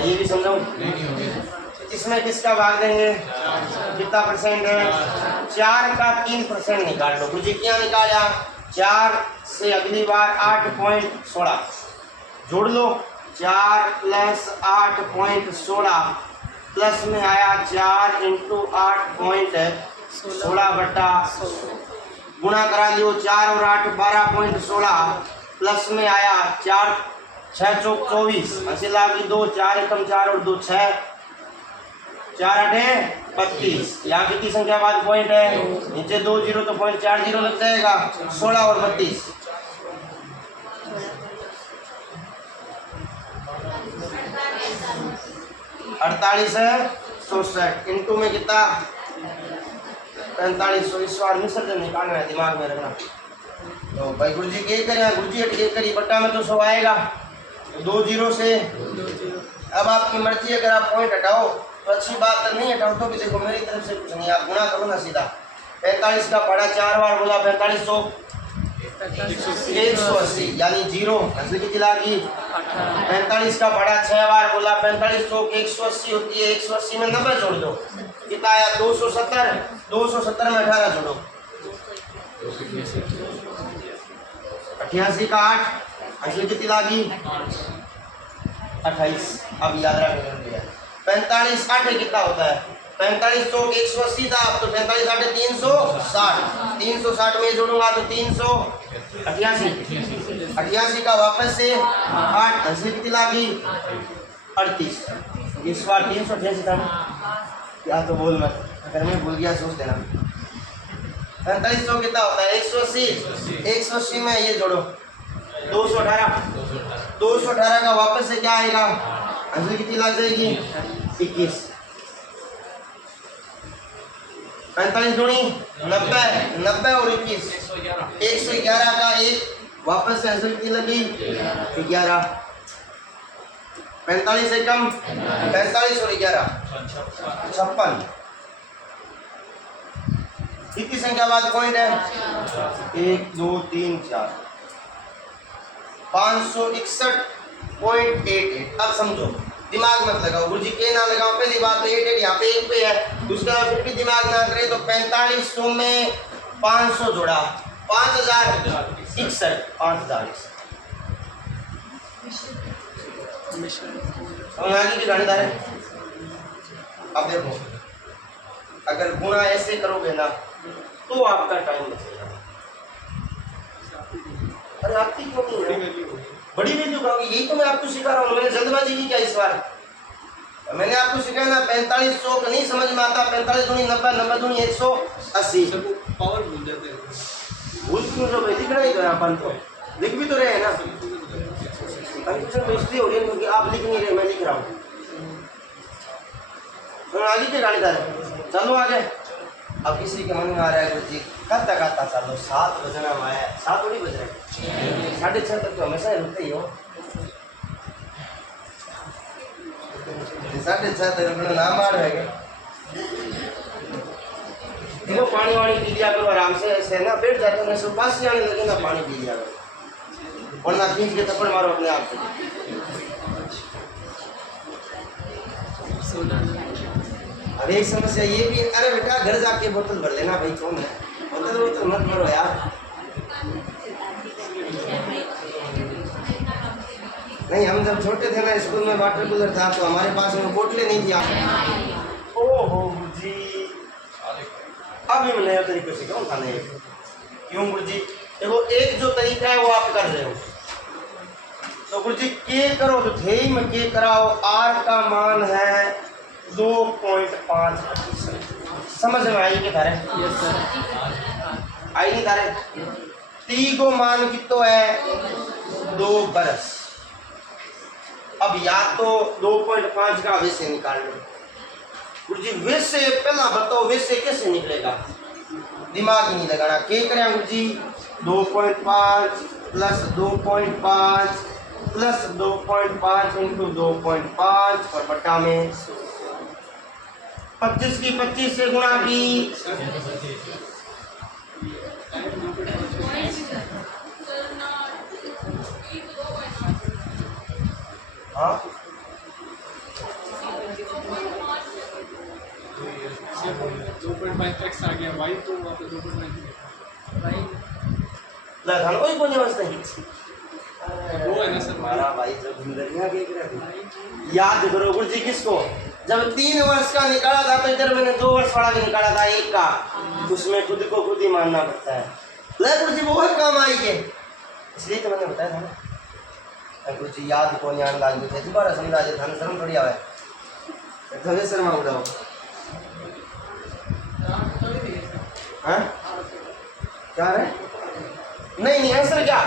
ये भी समझाओ, इसमें किसका भाग देंगे, कितना परसेंट है 4 का 3% निकाल लो। मुझे क्या निकाला 4 से अगली बार 8.16 जोड़ लो, 4 + 8.16 प्लस में आया 4 × 8.16 गुणा करा लियो 4 और 8 12.16 प्लस में आया 4 6 चौक 24 हासिल आ गई 2 4 एकम 4 और 2 6 4 8 32। यहाँ कितनी संख्या बाद पॉइंट है, नीचे 2 जीरो तो पॉइंट 4 जीरो लग जाएगा, 16 और 32 48 है 64 इंटू में कितना 45। इस बार विसर्जन निकालना है, दिमाग में रखना। तो भाई गुरु जी के करें, गुरु जी अटके करी बट्टा में तो 100 आएगा 2 जीरो से। अब आपकी मर्जी, अगर आप पॉइंट हटाओ तो अच्छी बात है, नहीं हटाओ तो भी देखो मेरी तरफ से कुछ नहीं, आप गुणा करो ना सीधा। 45 का पढ़ा 4 बार बोला 45 100 180 यानी जीरो हंसी की चिला की। 45 का पढ़ा 6 बार बोला 45 100 180 होती है, 180 में 90 जोड़ दो कितना आया 270, 270 में 18 जोड़ो 88 का 8 हंसी की चिला की 28। अब याद रखना 45 8 कितना होता है 45 100 180 था, तो 45 8 360, 360 में जोड़ूंगा तो 388 का वापस से 8 हंसी कितनी लागी 38। इस बार 388 था क्या, तो बोल मत, अगर मैं भूल गया सोच देना। 45 100 कितना होता है 180, 180 में ये जोड़ो 218 का वापस से क्या आएगा हंसी कितनी लग जाएगी 21। 45 दूनी 90, 90 और 21 111 का एक वापस से आंसर कितनी लगी 11। 45 एकम 45 और 11 56। कितनी संख्या बाद पॉइंट है 1 2 3 4 561.88। अब समझो, दिमाग मत लगाओ, गुरुजी के ना लगाओ, पहली बात तो 88 यहाँ पे 1 पे है, दूसरा फिर भी दिमाग ना करे तो 4500 में 500 जोड़ा 5061 5061 की गणित है। अब देखो अगर गुणा ऐसे करोगे ना तो आपका टाइम बचेगा। अरे आपकी क्यों नहीं है बड़ी वैल्यू कहोगे, यही तो मैं आपको सिखा रहा हूँ। मैंने जल्दबाजी की क्या इस बार, मैंने आपको सिखाया ना 45 100 का नहीं समझ में आता, 45 दूनी 90, 90 दूनी 180। पावर भूल जाते हैं, भूल क्यों जो भाई लिख रहा ही तो है, अपन तो लिख भी तो रहे हैं ना। कंफ्यूजन तो इसलिए हो रही है क्योंकि आप लिख नहीं रहे, मैं लिख रहा हूँ। तो आगे के गाड़ीदार चलो आगे। अब किसी के मन में आ रहा है गुरुजी करता करता चलो 7 बजना में आया, 7 थोड़ी बज रहे 6:30 तक तो हमेशा रुकते ही हो। 6:30 तक रुकना नाम आ रहा है देखो पानी वानी पी लिया करो आराम से, ऐसे ना बैठ जाते हैं सब पास से आने लगे ना पानी पी लिया करो, वरना खींच के थप्पड़ मारो अपने आप से। अब एक समस्या ये भी, अरे बेटा घर जाके बोतल भर लेना भाई, कौन है बोतल मत भरो यार। नहीं हम जब छोटे थे ना स्कूल में वाटर कूलर था तो हमारे पास में बोतलें नहीं थी। ओहो जी, अभी मैं नया तरीके से क्यों खाने क्यों गुरु जी? देखो एक जो तरीका है वो आप कर रहे हो, तो गुरु जी के करो तो थे ही में के कराओ। आर का मान है 2.5%। समझ में आई कि थारे? Yes sir. आई नहीं थारे? टी को मान कितो है 2 बरस। अब या तो 2.5 का वैसे निकाल लो। गुरु जी वैसे पहला बताओ वैसे कैसे निकलेगा, दिमाग ही नहीं लगाना। क्या करें गुरु जी? 2.5 प्लस 2.5 प्लस 2.5 इंटू 2.5 और बटा में 25 की 25 से गुणा की। हाँ 2.5 एक्स आ गया वाई, तो वहाँ पे 2.5 लगा कोई कोने वास्ते वो है ना सर हमारा भाई जब जिंदगियां देख रहे थे। याद करो गुरु जी किसको, जब 3 वर्ष का निकाला था तो इधर मैंने 2 वर्ष वाला भी निकाला था एक का, उसमें खुद को खुद ही मानना पड़ता है। ले गुरु जी वो है काम आई के, इसलिए तो मैंने बताया था ना। गुरु जी याद को ध्यान लाग थे दोबारा समझा दे, धन शर्म थोड़ी आवे तो शर्मा उड़ाओ। हाँ क्या है? नहीं आंसर क्या?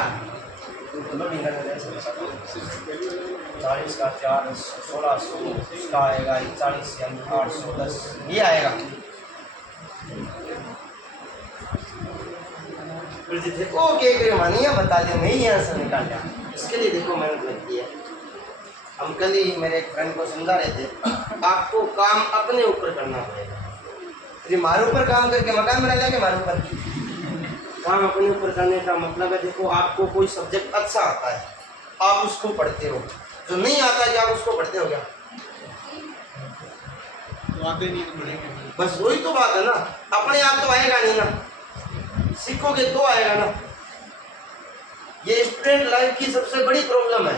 40 का 4 1600, इसका आएगा 40 से 810, ये आएगा। ओके करे मानिए बता दे, मैं ही आंसर निकाल लिया। इसके लिए देखो मेहनत लगती है। हम कल ही मेरे एक फ्रेंड को समझा रहे थे, आपको काम अपने ऊपर करना पड़ेगा। जी मारे ऊपर काम करके मकान बना लेंगे, मारे ऊपर काम अपने ऊपर करने का मतलब है देखो आपको कोई सब्जेक्ट अच्छा आता है आप उसको पढ़ते हो, जो नहीं आता है आप उसको पढ़ते हो क्या? तो आते नहीं तो पढ़ेंगे। बस वही तो बात है ना, अपने आप तो आएगा नहीं ना, सीखोगे तो आएगा ना। ये स्टूडेंट लाइफ की सबसे बड़ी प्रॉब्लम है।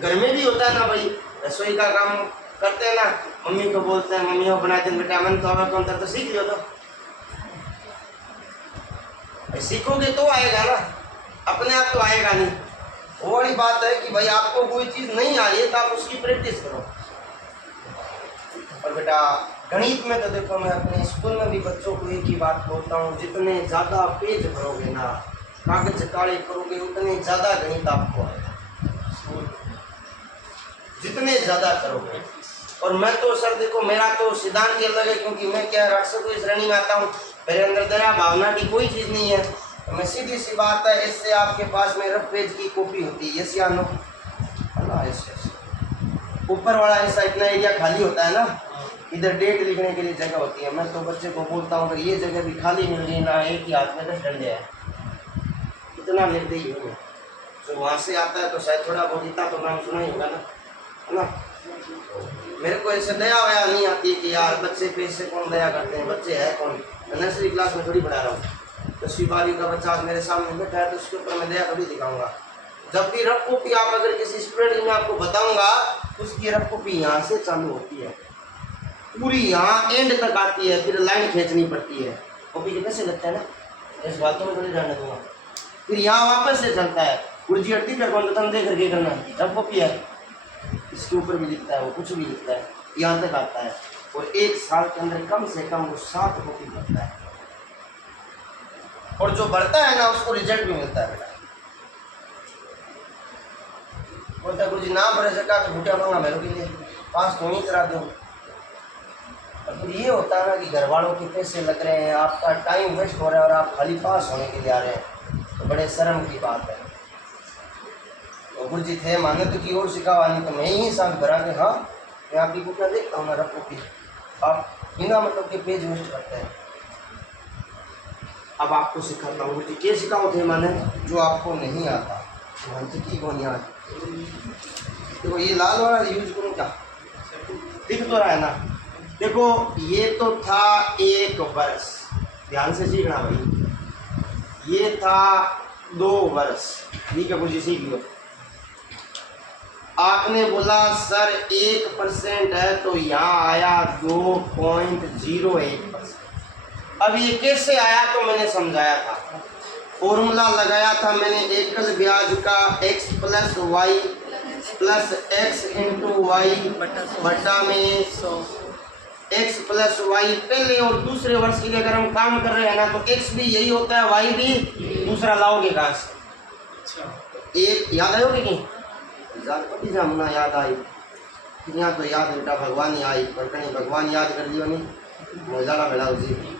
घर में भी होता है ना भाई, रसोई का काम करते हैं ना, मम्मी को बोलते हैं मम्मी वो बनाते हैं बेटा मन तो आवे कौन तो सीख लियो, तो सीखोगे तो आएगा ना, अपने आप तो आएगा नहीं। वो वाली बात है कि भाई आपको कोई चीज़ नहीं आ रही है तो आप उसकी प्रैक्टिस करो। और बेटा गणित में तो देखो मैं अपने स्कूल में भी बच्चों को एक ही बात बोलता हूँ, जितने ज़्यादा पेज भरोगे ना, कागज काले करोगे उतने ज़्यादा गणित आपको आएगा, जितने ज़्यादा करोगे। और मैं तो सर देखो मेरा तो सिद्धांत ही अलग है, क्योंकि मैं क्या राक्षसों की श्रेणी में आता हूँ, मेरे अंदर दया भावना की कोई चीज़ नहीं है। तो मैं सीधी सी बात है, इससे आपके पास में रफ पेज की कॉपी होती है, यस या नो? ऊपर वाला ऐसा इतना एरिया खाली होता है ना, इधर डेट लिखने के लिए जगह होती है। मैं तो बच्चे को बोलता हूँ अगर ये जगह भी खाली मिल रही ना, एक ही हाथ में 10 डंडे हैं, इतना निर्दयी हूँ। जो वहाँ से आता है तो शायद थोड़ा बहुत इतना तो नाम सुना ही होगा ना, है ना? मेरे को ऐसे दया वया नहीं आती कि यार बच्चे पे से कौन दया करते हैं, बच्चे है कौन? मैं नर्सरी क्लास में थोड़ी पढ़ा रहा हूँ, 10वीं 12वीं का बच्चा आज मेरे सामने बैठा है तो उसके ऊपर मैं दया थोड़ी दिखाऊंगा। जब भी रफ कॉपी आप अगर किसी स्टूडेंट में आपको बताऊंगा, उसकी रफ कॉपी यहाँ से चालू होती है, पूरी यहाँ एंड तक आती है, फिर लाइन खींचनी पड़ती है। कॉपी के कैसे लगता है ना, इस बातों में थोड़ी जानने दूंगा। फिर यहाँ वापस से चलता है, गुरुजी अड्डी कर कौन तो देख करके करना, रफ कॉपी है, इसके ऊपर भी लिखता है, वो कुछ भी लिखता है, यहाँ तक आता है। और 1 साल के अंदर कम से कम वो 7 कॉपी भरता है, और जो भरता है ना उसको रिजल्ट भी मिलता है। बेटा बोलता गुरुजी ना भर सका तो भूटा मांगा मेरे के लिए, पास तो नहीं करा दूँ। और फिर ये होता है ना कि घर वालों के पैसे लग रहे हैं, आपका टाइम वेस्ट हो रहा है और आप खाली पास होने के लिए आ रहे हैं, तो बड़े शर्म की बात है। तो गुरुजी थे माने तो की और सिखावा नहीं तो मैं ही साथ भरा के, हाँ मैं आपकी बुक देखता हूँ ना रफ कॉपी, आप बिना मतलब के पेज वेस्ट करते हैं। अब आपको सिखाता हूँ बेटी, क्या सिखाओ थे माने जो आपको नहीं आता की कौन याद। देखो ये लाल वाला यूज करूँ क्या, दिख तो रहा है ना। देखो ये तो था 1 वर्ष, ध्यान से सीखना भाई। ये था 2 वर्ष, ठीक है मुझे सीख लो। आपने बोला सर 1% है तो यहाँ आया 2.01%। अब ये कैसे आया तो मैंने समझाया था, फॉर्मूला लगाया था मैंने एकल ब्याज का x + y + x × y बटा में x + y। पहले और दूसरे वर्ष के लिए अगर हम काम कर रहे हैं ना तो x भी यही होता है, y भी। दूसरा लाओगे कहाँ से? एक याद आयोगे कि हमना याद आई यहाँ तो याद बेटा भगवान ही आई पर कहीं भगवान याद कर लियो नहीं मजाड़ा बेड़ा उसी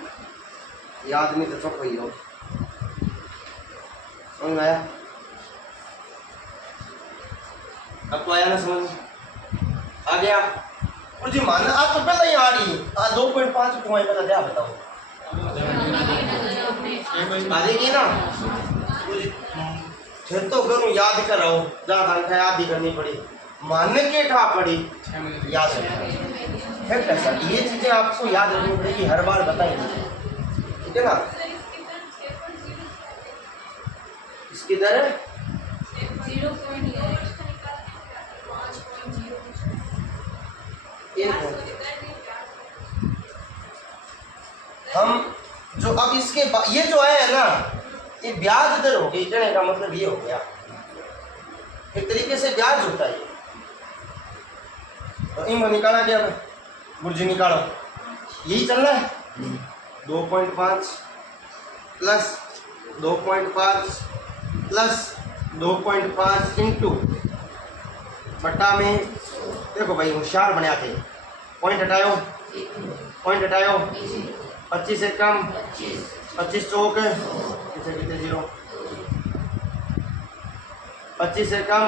याद नहीं तो चुप ही हो। समझ आया? अब तो आया ना समझ आ गया। और जी मान आज तो पहले ही आ रही 2.5 पॉइंट पता क्या बताओ आ जाएगी ना। फिर तो करूँ याद कर रहा हूँ ज़्यादा अंक याद ही करनी पड़ी, मानने के ठा पड़ी याद है कैसा। ये चीज़ें आपको याद रखनी पड़ेगी, हर बार बताएंगे, ठीक है ना। इसकी दर है 1। हम जो अब इसके ये जो है ना ये ब्याज दर हो गई, कहने का मतलब ये हो गया एक तरीके से ब्याज होता है। तो इनको निकाला गया गुरुजी निकालो, यही चल रहा है 2.5 प्लस 2.5 प्लस 2.5 इंटू बट्टा में। देखो भाई होशियार बना थे, पॉइंट हटाओ 25 से कम 25 चौक कितने 0 25 से कम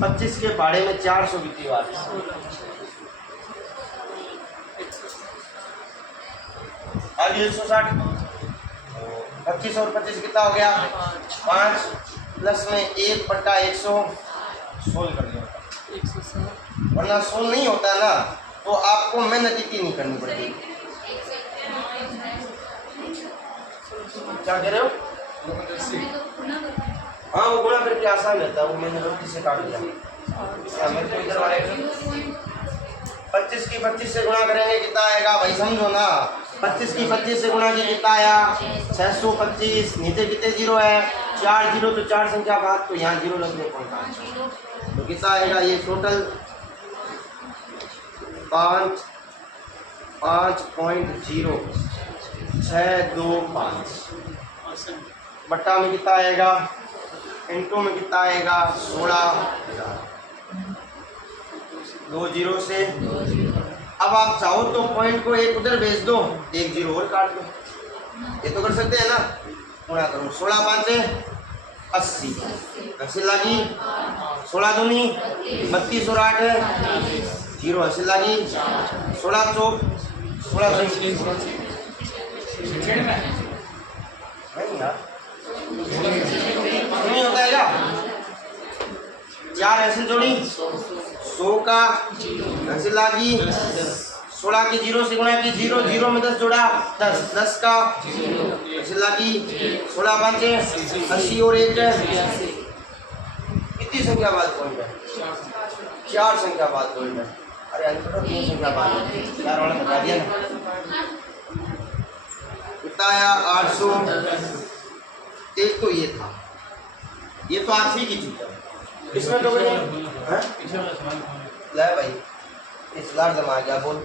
25 के भाड़े में 400 बीती बार। अब 160 25 और 25 कितना हो गया 5 प्लस में 1/100 सोल्व कर दिया। वरना सोल्व नहीं होता ना तो आपको मेहनत इतनी नहीं करनी पड़ेगी। क्या कह रहे हो? हाँ वो गुणा करके आसान रहता है, वो मैंने गलती से काट दिया। मेरे को इधर वाले 25 की 25 से गुणा करेंगे कितना आएगा भाई समझो ना। 25 की 25 से गुणा की कितना आया 625। नीचे कितने 0 है 4 0 तो 4 संख्या बाद तो यहाँ 0 लगने पड़ता तो कितना आएगा ये टोटल 5.0625 बट्टा में कितना आएगा इंटू में कितना आएगा 16,000 2 0 से। अब आप चाहो तो पॉइंट को एक उधर भेज दो 1 0 और काट दो, ये तो कर सकते हैं ना। गुणा करो 16 5 80 80 लगी 16 दूनी 32 और 8 0 80 लगी 16 चौक 16 नहीं होता है क्या 4 ऐसे जोड़ी 100 का 80 लगी 16 की 0 से गुणा की 0 0 में 10 जोड़ा 10 10 का 80 लगी 16 5 80 और 1 कितनी संख्या बाद पॉइंट है 4 संख्या बाद पॉइंट है। अरे अंक तो 3 संख्या बाद 4 वाला बता दिया ना कितना आया 800। एक तो ये था, ये तो आप ही की चीज है इसमें तो ले भाई इस लार जमा गया बोल।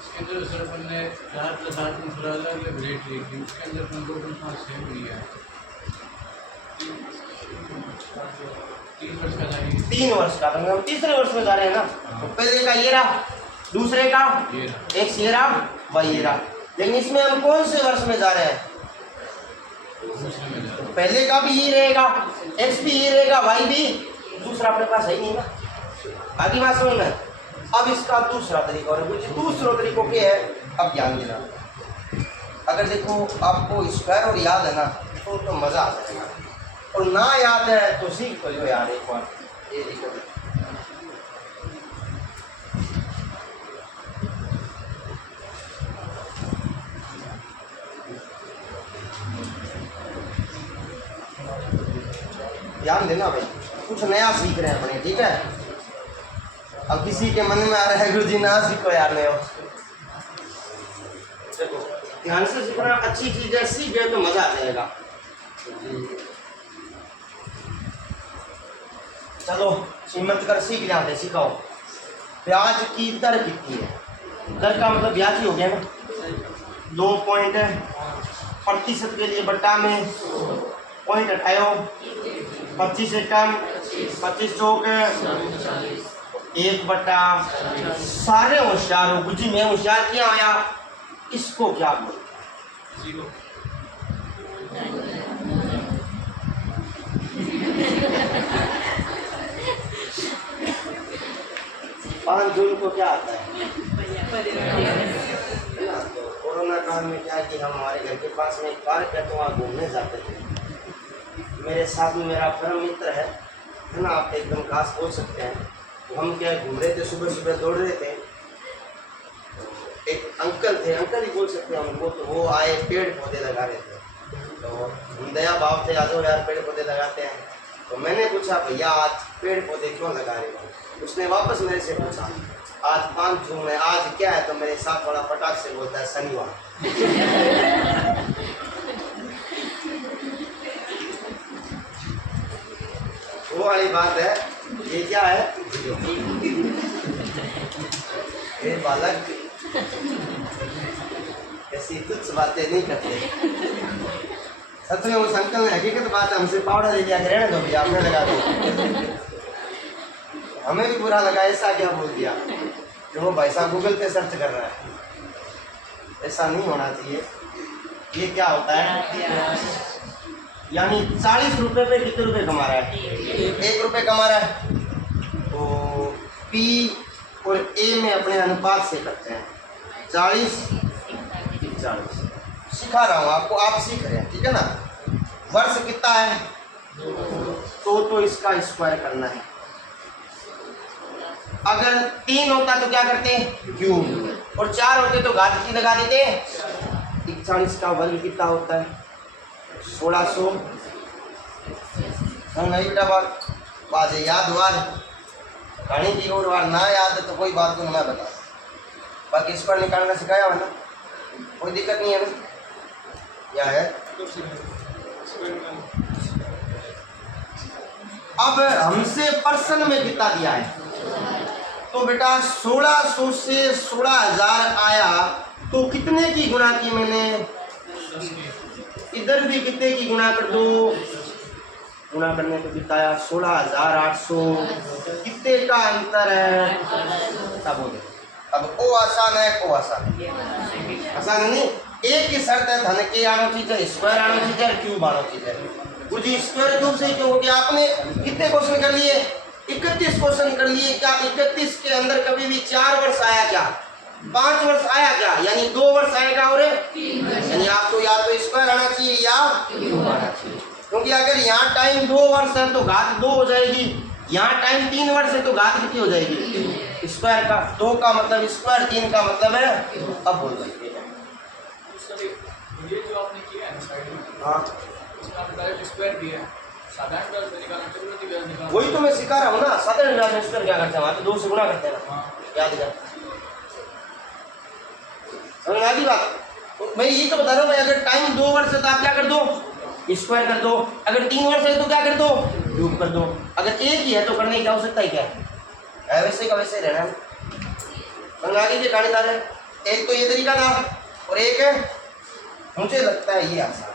इसके अंदर सर अपन ने 4 + 8 में थोड़ा अलग रेट लिख दी, उसके अंदर अपन 2.5 सेम लिया है 3 वर्ष का जाएगी 3 वर्ष का तो हम तीसरे वर्ष में जा रहे हैं ना। तो पहले का ये रहा दूसरे का एक ये रहा वही ये रहा, लेकिन इसमें हम कौन से वर्ष में जा रहे हैं तो पहले का भी ये रहेगा x भी ये रहेगा y भी, दूसरा अपने पास है ही नहीं ना। आगे बात समझ में। अब इसका दूसरा तरीका और कुछ दूसरा तरीकों के है, अब ध्यान देना। अगर देखो आपको स्क्वायर और याद है ना तो मज़ा आ जाएगा, और ना याद है तो सीख तो लो यार एक बार, ये दिक्कत है। ध्यान देना भाई, कुछ नया सीख रहे हैं अपने, ठीक है। अब किसी के मन में आ रहा है गुरुजी ना सीखो यार, नहीं हो देखो ध्यान से सीखना अच्छी चीज है, सीख गए तो मजा आ जाएगा। चलो हिम्मत कर सीख जाते, सिखाओ। ब्याज की दर कितनी है? दर का मतलब ब्याज ही हो गया ना, 2% के लिए बट्टा में पॉइंट हटाओ, 25 से कम 25 चौक 1/, सारे होशियार हो। गुरुजी मैं होशियार क्या आया, इसको क्या बोलते हैं? 5 जून को क्या आता है? तो कोरोना काल में क्या कि हम हमारे घर के पास में एक पार्क है, तो वहाँ घूमने जाते थे। मेरे साथ में मेरा परम मित्र है ना, आप एकदम खास बोल सकते हैं। तो हम क्या घूम रहे थे, सुबह सुबह दौड़ रहे थे, एक अंकल थे, अंकल ही बोल सकते हैं उनको, तो वो आए पेड़ पौधे लगा रहे थे। तो हम दया भाव थे, आ जाओ यार पेड़ पौधे लगाते हैं। तो मैंने पूछा भैया आज पेड़ पौधे क्यों लगा रहे हो? उसने वापस मेरे से पूछा आज 5 जून है, आज क्या है? तो मेरे साथ बड़ा फटाक से बोलता है शनिवार। वो वाली बात है, ये क्या है? ये बालक ऐसी तुच्छ बातें नहीं करते। सच में उस अंकल ने हकीकत बात है, हमसे पाउडर ले लिया, रहने दो भैया, आपने लगा दो। हमें भी बुरा लगा, ऐसा क्या बोल दिया कि वो भाई साहब गूगल पे सर्च कर रहा है। ऐसा नहीं होना चाहिए। ये क्या होता है, यानी 40 रुपये पे कितने रुपए कमा रहा है? 1 रुपये कमा रहा है। तो पी और ए में अपने अनुपात से करते हैं, 40 सिखा रहा हूँ आपको, आप सीख रहे हैं, ठीक है ना। वर्ष कितना है? तो इसका स्क्वायर करना है। अगर 3 होता तो क्या करते? क्यूब। और 4 होते तो घात की लगा देते। 41 का वर्ग कितना होता है? 1600। नहीं बेटा बात है, याद वार कहानी की और वार ना याद है तो कोई बात को मैं बता, बाकी स्क्वायर निकालना सिखाया हुआ ना, कोई दिक्कत नहीं है ना। क्या है? अब हमसे पर्सन में कितना दिया है? तो बेटा 1600 से 16,000 आया, तो कितने की गुणा की मैंने? इधर भी कितने की गुणा कर दो, गुणा करने को कितना आया? 16,800। कितने का अंतर है? तब बोले अब ओ आसान है, को आसान आसान है नहीं। एक ही शर्त है, धन के आना चाहिए, स्क्वायर आना चाहिए, क्यूब आना चाहिए। गुरुजी स्क्वायर क्यूब से क्यों हो गया? आपने कितने क्वेश्चन कर लिए? 31 क्वेश्चन कर लिए। क्या 31 के अंदर कभी भी 4 वर्ष आया क्या? 5 वर्ष आया क्या? यानी 2 वर्ष आएगा और 3 वर्ष, यानी आपको या तो स्क्वायर आना चाहिए या क्यूब आना चाहिए। क्योंकि अगर यहाँ टाइम 2 वर्ष है तो घात 2 हो जाएगी, यहाँ टाइम 3 वर्ष है तो घात कितनी हो जाएगी? स्क्वायर का 2 का मतलब स्क्वायर, 3 का मतलब है। अब बोल जाइए ये जो आपने किया है साइड में, हाँ इसमें आपने डायरेक्ट स्क्वायर दिया है, साधारण ब्याज से निकालना, चक्रवृद्धि ब्याज निकालना। वही तो मैं सिखा रहा हूँ ना। साधारण ब्याज में स्क्वायर क्या करते हैं? वहाँ तो 2 से गुणा करते हैं ना, याद है। समझ में आ गई बात? तो मैं यही तो बता रहा हूँ भाई, अगर टाइम 2 वर्ष है तो आप क्या कर दो? स्क्वायर कर दो। अगर 3 वर्ष है तो क्या कर दो? क्यूब कर दो। अगर एक ही है तो करने की आवश्यकता ही क्या है? वैसे का वैसे रहना है। समझ आ गई जी कहानीदार है। एक तो ये तरीका था और एक है, मुझे लगता है ये आसान है।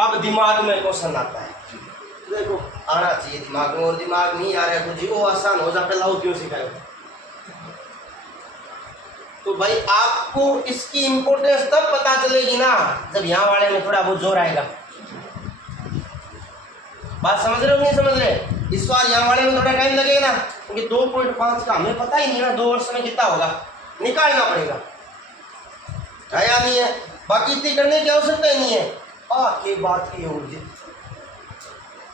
अब दिमाग में क्वेश्चन आता है, देखो आना चाहिए दिमाग में, और दिमाग नहीं आ रहा है कुछ, वो आसान हो जाता है, लाओ क्यों सिखाए? तो भाई आपको इसकी इंपॉर्टेंस तब पता चलेगी ना जब यहाँ वाले में थोड़ा बहुत जोर आएगा। बात समझ रहे हो नहीं समझ रहे? इस बार यहाँ वाले में थोड़ा टाइम लगेगा ना, क्योंकि 2.5 का हमें पता ही नहीं ना 2 वर्ष में कितना होगा, निकालना पड़ेगा, है या नहीं है। बाकी इतनी करने की आवश्यकता ही नहीं है। एक बात की होगी,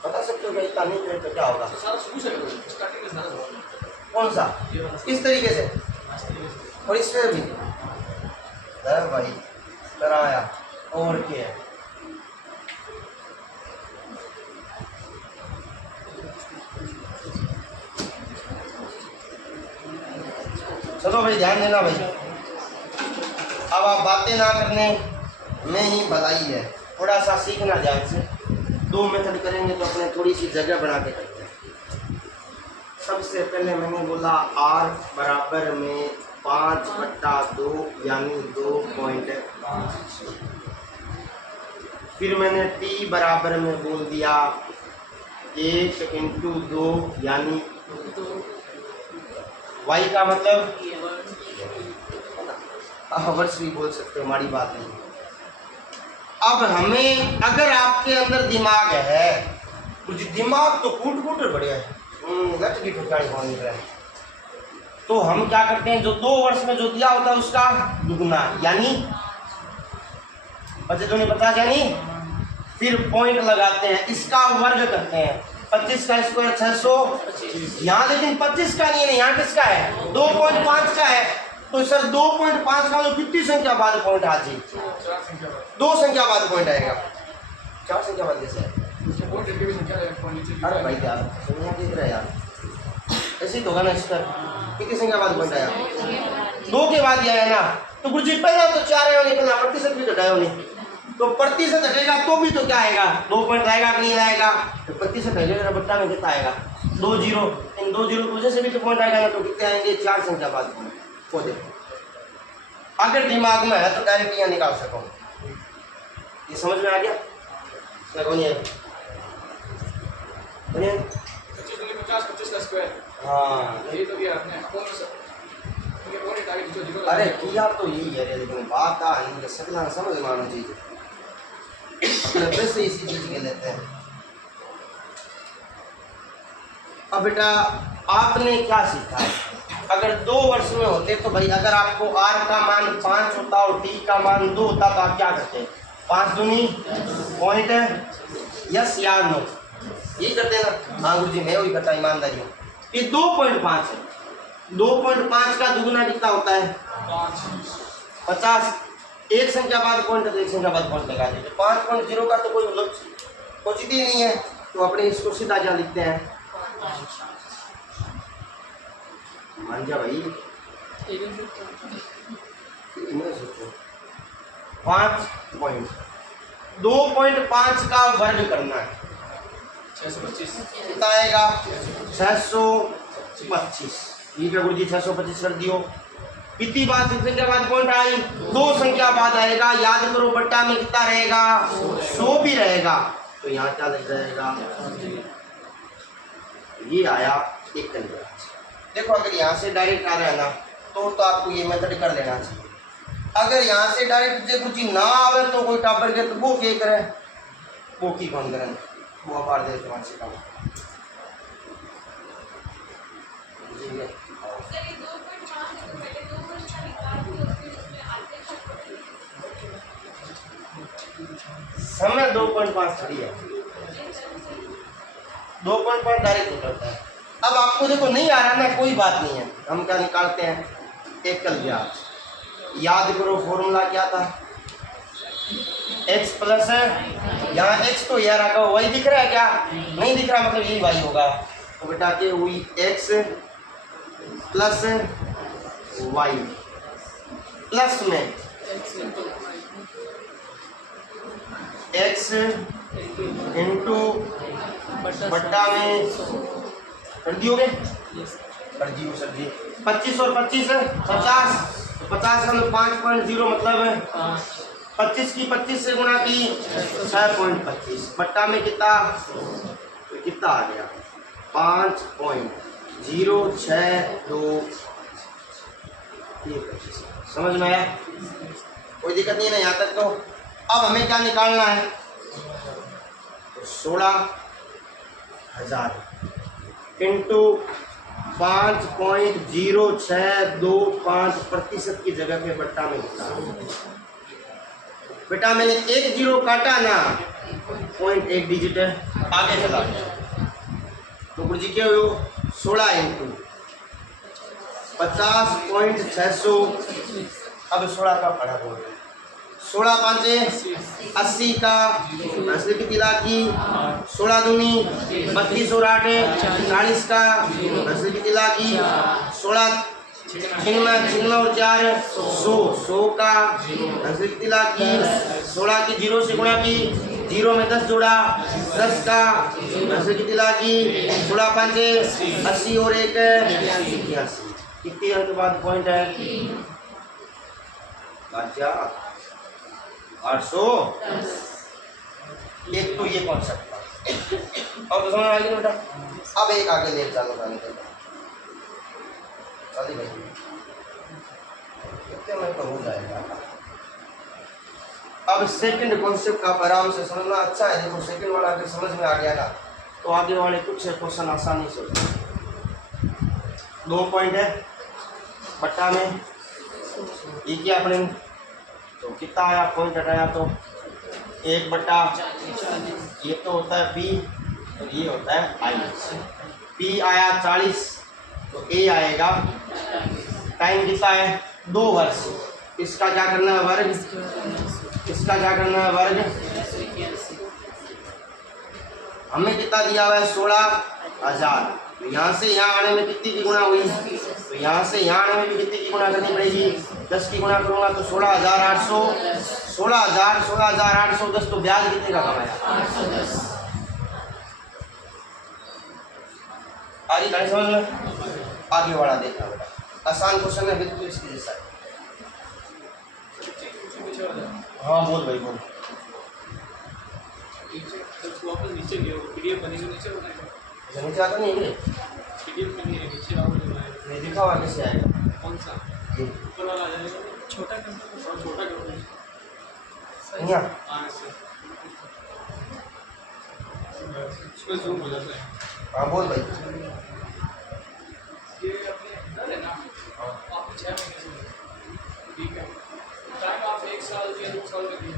बता सकते हो क्या इतना नहीं करे तो क्या होगा? सारा शुरू से करो, स्टार्टिंग में सारा कौन सा? इस तरीके से और इसमें भी है भाई कराया और क्या है। चलो भाई ध्यान देना भाई, अब आप बातें ना करने में ही भलाई है, थोड़ा सा सीखना ध्यान से। 2 मेथड करेंगे तो अपने थोड़ी सी जगह बना के करते हैं। सबसे पहले मैंने बोला r बराबर में 5/2 यानी 2.5। फिर मैंने t बराबर में बोल दिया 1 × 2 यानी y का मतलब वर्ष भी बोल सकते हो, हमारी बात नहीं। अब हमें अगर आपके अंदर दिमाग है, कुछ दिमाग तो कूट बढ़िया है, लट की ठिकानी होने का है, तो हम क्या करते हैं, जो 2 वर्ष में जो दिया होता है उसका दुगना, यानी बच्चे नहीं पता क्या नहीं, फिर पॉइंट लगाते हैं, इसका वर्ग करते हैं। 25 का स्क्वायर 600, यहाँ लेकिन 25 का नहीं है, यहाँ किसका है? 2.5 का है। तो सर 2.5 का तो कितनी संख्या बाद पॉइंट आ जाए? 2 संख्या बाद पॉइंट आएगा। 4 संख्या बाद कैसे है? अरे भाई यार संख्या किस तरह यार, ऐसे ही तो होगा ना। इसका कितनी संख्या बाद पॉइंट आया? 2 के बाद ही आया ना। तो गुरुजी पहला तो 4 है, निकलना प्रतिशत भी घटाया नहीं, तो प्रतिशत हटेगा तो भी तो क्या आएगा? 2 पॉइंट आएगा कि नहीं आएगा? तो प्रतिशत हटेगा बट्टा में कितना आएगा? 2 जीरो, इन 2 जीरो की वजह से भी तो पॉइंट आएगा ना, तो कितने आएंगे? 4 संख्या बाद पॉइंट। वो देखो, अगर दिमाग में है तो डायरेक्ट यहाँ निकाल सको। ये समझ में आ गया? बनिए 25 का स्क्वायर, हाँ यही तो दिया आपने। अरे किया तो यही है, लेकिन बात नहीं सकना समझ में आना चाहिए, अपने फिर से इसी चीज के लेते हैं। अब बेटा आपने क्या सीखा? अगर 2 वर्ष में होते तो भाई अगर आपको r का मान 5 होता और t का मान 2 होता तो आप क्या करते? 5 दूनी पॉइंट यस या नो, यही करते ना। हाँ गुरुजी मैं वही करता, ईमानदारी हूँ। ये 2.5 है, 2.5 का दुगुना कितना होता है? 50। एक संख्या बाद पॉइंट है तो एक संख्या बाद पॉइंट लगा दीजिए। 5.0 का तो कोई औचित्य ही नहीं है, तो अपने इसको सीधा क्या लिखते हैं? मान जा भाई, सोचो 5 पॉइंट 2.5 का वर्ग करना है, 625 कितना आएगा? 625। ठीक है गुरुजी 625 कर दियो। कितनी बार संख्या बाद पॉइंट आई? 2 संख्या बाद आएगा। याद करो बट्टा में कितना रहेगा? 100 भी रहेगा। तो यहाँ क्या लग जाएगा? ये आया 1 का। देखो अगर यहाँ से डायरेक्ट आ रहा है ना तो आपको ये मेथड कर लेना चाहिए। अगर यहाँ से डायरेक्ट जो कुछ ना आवे तो कोई टॉपर के तो वो क्या करे, वो की कौन करें, वो बार दे तुम्हारे से काम। ठीक है समय 2.5 थोड़ी है, 2.5 डायरेक्ट निकलता है। अब आपको देखो नहीं आ रहा ना, कोई बात नहीं है, हम क्या निकालते हैं? एकल व्याज। याद करो फॉर्मूला क्या था? x प्लस है, यहाँ x तो यार आका y दिख रहा है क्या? नहीं दिख रहा, मतलब यही y होगा। तो बेटा के हुई x प्लस y प्लस में x इंटू बट्टा में कर दियोगे? कर दियो सर जी। 25 और 25 है 50, 50 का 5.0 मतलब है 25 की 25 से गुणा की 6.25 बट्टा में कितना? तो कितना आ गया? 5.062। समझ में आया? कोई दिक्कत नहीं है ना यहाँ तक? तो अब हमें क्या निकालना है? 16,000। इंटू 5.0625% की जगह पे बट्टा में लिखा। बेटा मैंने एक जीरो काटा ना, पॉइंट एक डिजिट आगे चला गया, तो गुरुजी क्या हुआ 16 इंटू 50.600। अब 16 का पढ़ा बोल 16 पाँचे 80 का असली की तिला की 16 दूनी 32 और 8 40 का असली की तिला की 16 छिन्नवे और 4 100 का असली की तिला की 16 की 0 से गुणा की 0 में 10 जोड़ा 10 का असली की तिला की 16 पाँचे 80 और 1 81। कितने अंक के बाद पॉइंट है? अच्छा 800। एक तो ये कॉन्सेप्ट था, और तो समझ आ गया बेटा। अब एक आगे ले चलो भाई, कितने में तो हो जाएगा। अब सेकंड कॉन्सेप्ट का आराम से समझना अच्छा है। देखो सेकंड वाला अगर समझ में आ गया ना तो आगे वाले कुछ क्वेश्चन आसानी से। 2 पॉइंट है बट्टा में, ये क्या अपने तो कितना आया, पॉइंट हटाया तो 1 बट्टा, ये तो होता है P और ये होता है I। P आया 40 तो A आएगा, टाइम कितना है 2 वर्ष। इसका क्या करना है वर्ग, इसका क्या करना है वर्ग। हमें कितना दिया हुआ है 16,000। तो यहाँ से यहाँ आने में कितनी की गुणा हुई, तो यहाँ से यहाँ आने में भी कितनी की गुणा करनी पड़ेगी, 10 की गुणा करूँगा तो 16,800। 16,810 तो ब्याज कितने का कमाया 810। आ रही कहानी समझ में? आगे वाला देखना बेटा, आसान क्वेश्चन है बिल्कुल इसके जैसा। हाँ बोल भाई बोल। वापस नीचे गए पीडीएफ बनी जो नीचे बनाएगा, नीचे आता नहीं है पीडीएफ में नहीं है, नीचे आओ नहीं दिखा हुआ कैसे आएगा, कौन सा ऊपर वाला आ जाएगा, छोटा करना और छोटा करना नहीं आ हाँ ऐसे इसमें जूम हो जाता है। हाँ बोल भाई। ये अपने अंदर है ना, आप 6 महीने से ठीक है, टाइम आप 1 साल या 2 साल में दिए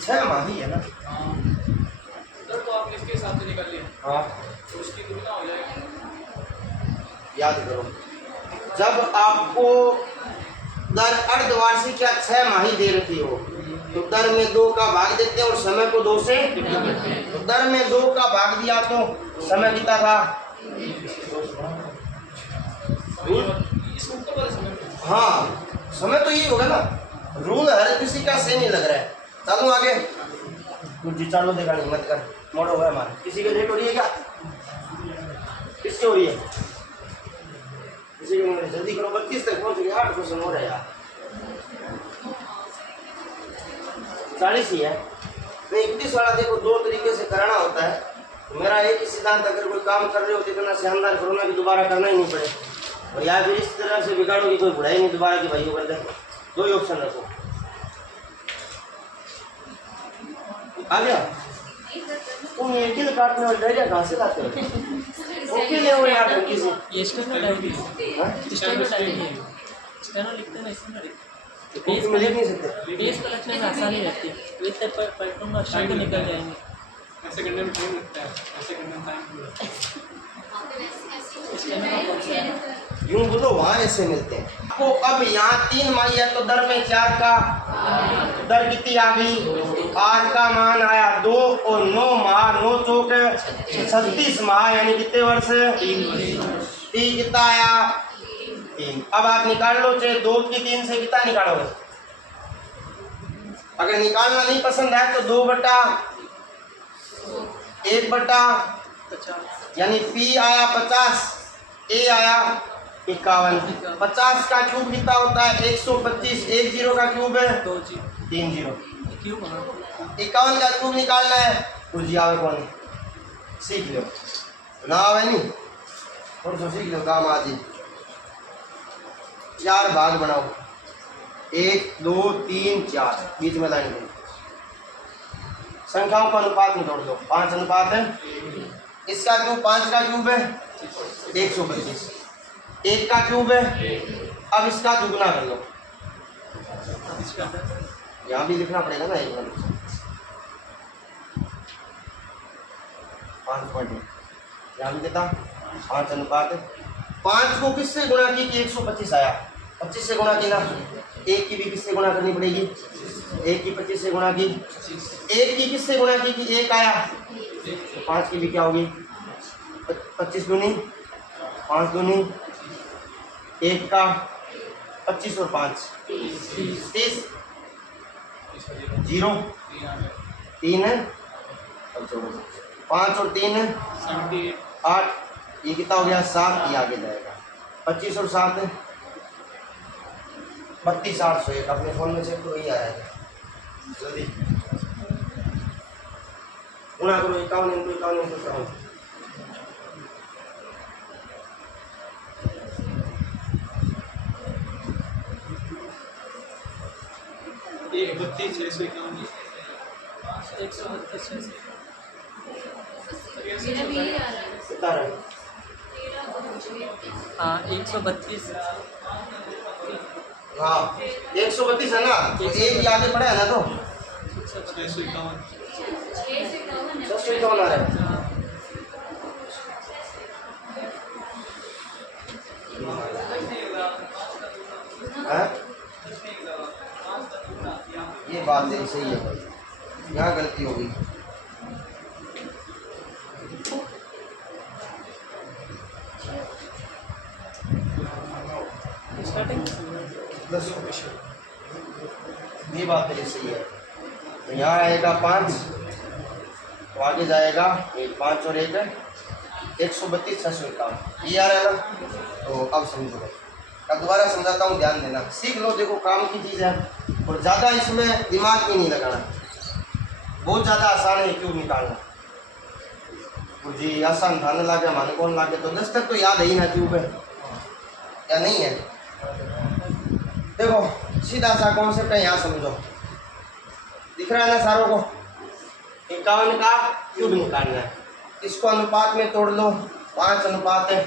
6 माह ही है ना। हाँ उधर तो आपने इसके हिसाब से निकाल लिया, हाँ तो उसकी दुगना हो जाएगा। याद करो, जब आपको दर अर्धवार्षिक या 6 माही दे रखी हो तो दर में 2 का भाग देते हैं और समय को 2 से, तो दर में 2 का भाग दिया तो समय कितना था। हाँ समय तो यही होगा ना, रूल हर किसी का सेम ही लग रहा है। चलो आगे जी, चालो देखा नहीं मत कर, मोड़ हो गया हमारा। किसी की लेट हो रही है क्या, किसकी हो रही है, किसी की नहीं, जल्दी करो 32 तक पहुंच गए, 8 क्वेश्चन हो रहे हैं यार, 40 ही है। नहीं 31 वाला देखो 2 तरीके से कराना होता है। मेरा एक ही सिद्धांत, अगर कोई काम कर रहे हो तो इतना शानदार करो ना कि दोबारा करना ही नहीं पड़े, और या फिर इस तरह से बिगाड़ो कि कोई बुढ़ाई नहीं दोबारा की भाई कर दे। 2 ही ऑप्शन रखो। आ गया तुम ये किल काटने वाले डायरिया कहाँ से लाते हो, ओके ले हो यार ढंगी से। ये स्टेनो डायरी है, स्टेनो डायरी है, स्टेनो लिखते हैं इसमें पेज में लिख नहीं सकते, पेज पर रखने में आसानी रहती है, वैसे पलटूंगा शब्द निकल जाएंगे। ऐसे करने में टाइम लगता है, ऐसे करने में टाइम लगता है। स्टेनो का कॉन्सेप्ट है, यूं बोलो वहाँ ऐसे मिलते हैं आपको। अब यहाँ 3 माही है तो दर में 4 का दर कितनी आ गई, 8 का मान आया 2 और 9 माह 9 चौक 36 माह यानी कितने वर्ष 3 कितना आया 3। अब आप निकाल लो, चाहे 2 की 3 से कितना निकालोगे। अगर निकालना नहीं पसंद है तो 2 बटा 1 बटा यानी P आया 50, A आया 51। 50 का क्यूब कितना होता है 125, 1 0 का क्यूब है 2 जी 3 0। क्यों बना 51 का क्यूब निकालना है, कुछ आवे कौन सीख लो ना आवे नहीं और तो सीख लो काम आज ही। 4 भाग बनाओ, 1 2 3 4, बीच में लाइन बनी। संख्याओं का अनुपात में जोड़ दो, 5 अनुपात है इसका क्यूब 5 का क्यूब है 125, 1 का क्यूब है। अब इसका दुगना कर लो, यहाँ भी लिखना पड़ेगा ना 1 मिनट 5.1, यहाँ भी कितना 5 अनुपात 5 को किससे गुणा की कि 125 आया, 25 से गुणा की ना, 1 की भी किससे गुणा करनी पड़ेगी, 1 की 25 से गुणा की, 1 की किससे गुणा की कि 1 आया, 5 की भी क्या होगी 25 दूनी 5 दूनी 1 का 25 और 5 30 0 3 है, 5 और 3 है 8, ये कितना हो गया 7, ये आगे जाएगा 25 और 7 है 32 801, अपने फोन में चेक करो, ये आया है जल्दी गुणा करो 51 × 51 × 51, कितना रहा? हाँ 132 हाँ 132 है ना, तो एक ही आगे पड़ा है ना, तो 651 आ रहा है। हाँ? ये बात है सही है भाई, यहाँ गलती हो गई। ये बात है सही है, तो यहाँ आएगा 5, तो आगे जाएगा 5 और 1 है 132 651, ये आ रहा है ना। तो अब समझो भाई, अब दोबारा समझाता हूँ, ध्यान देना, सीख लो, देखो काम की चीज़ है और ज़्यादा इसमें दिमाग भी नहीं लगाना, बहुत ज़्यादा आसान है क्यूब निकालना। तो जी आसान था ना, लागे हमारे कौन लागे, तो 10 तक तो याद है ही ना क्यूब है या नहीं है। देखो सीधा सा कॉन्सेप्ट है, यहाँ समझो, दिख रहा है ना सारों को, 51 का क्यूब निकालना है, इसको अनुपात में तोड़ लो, 5 अनुपात है,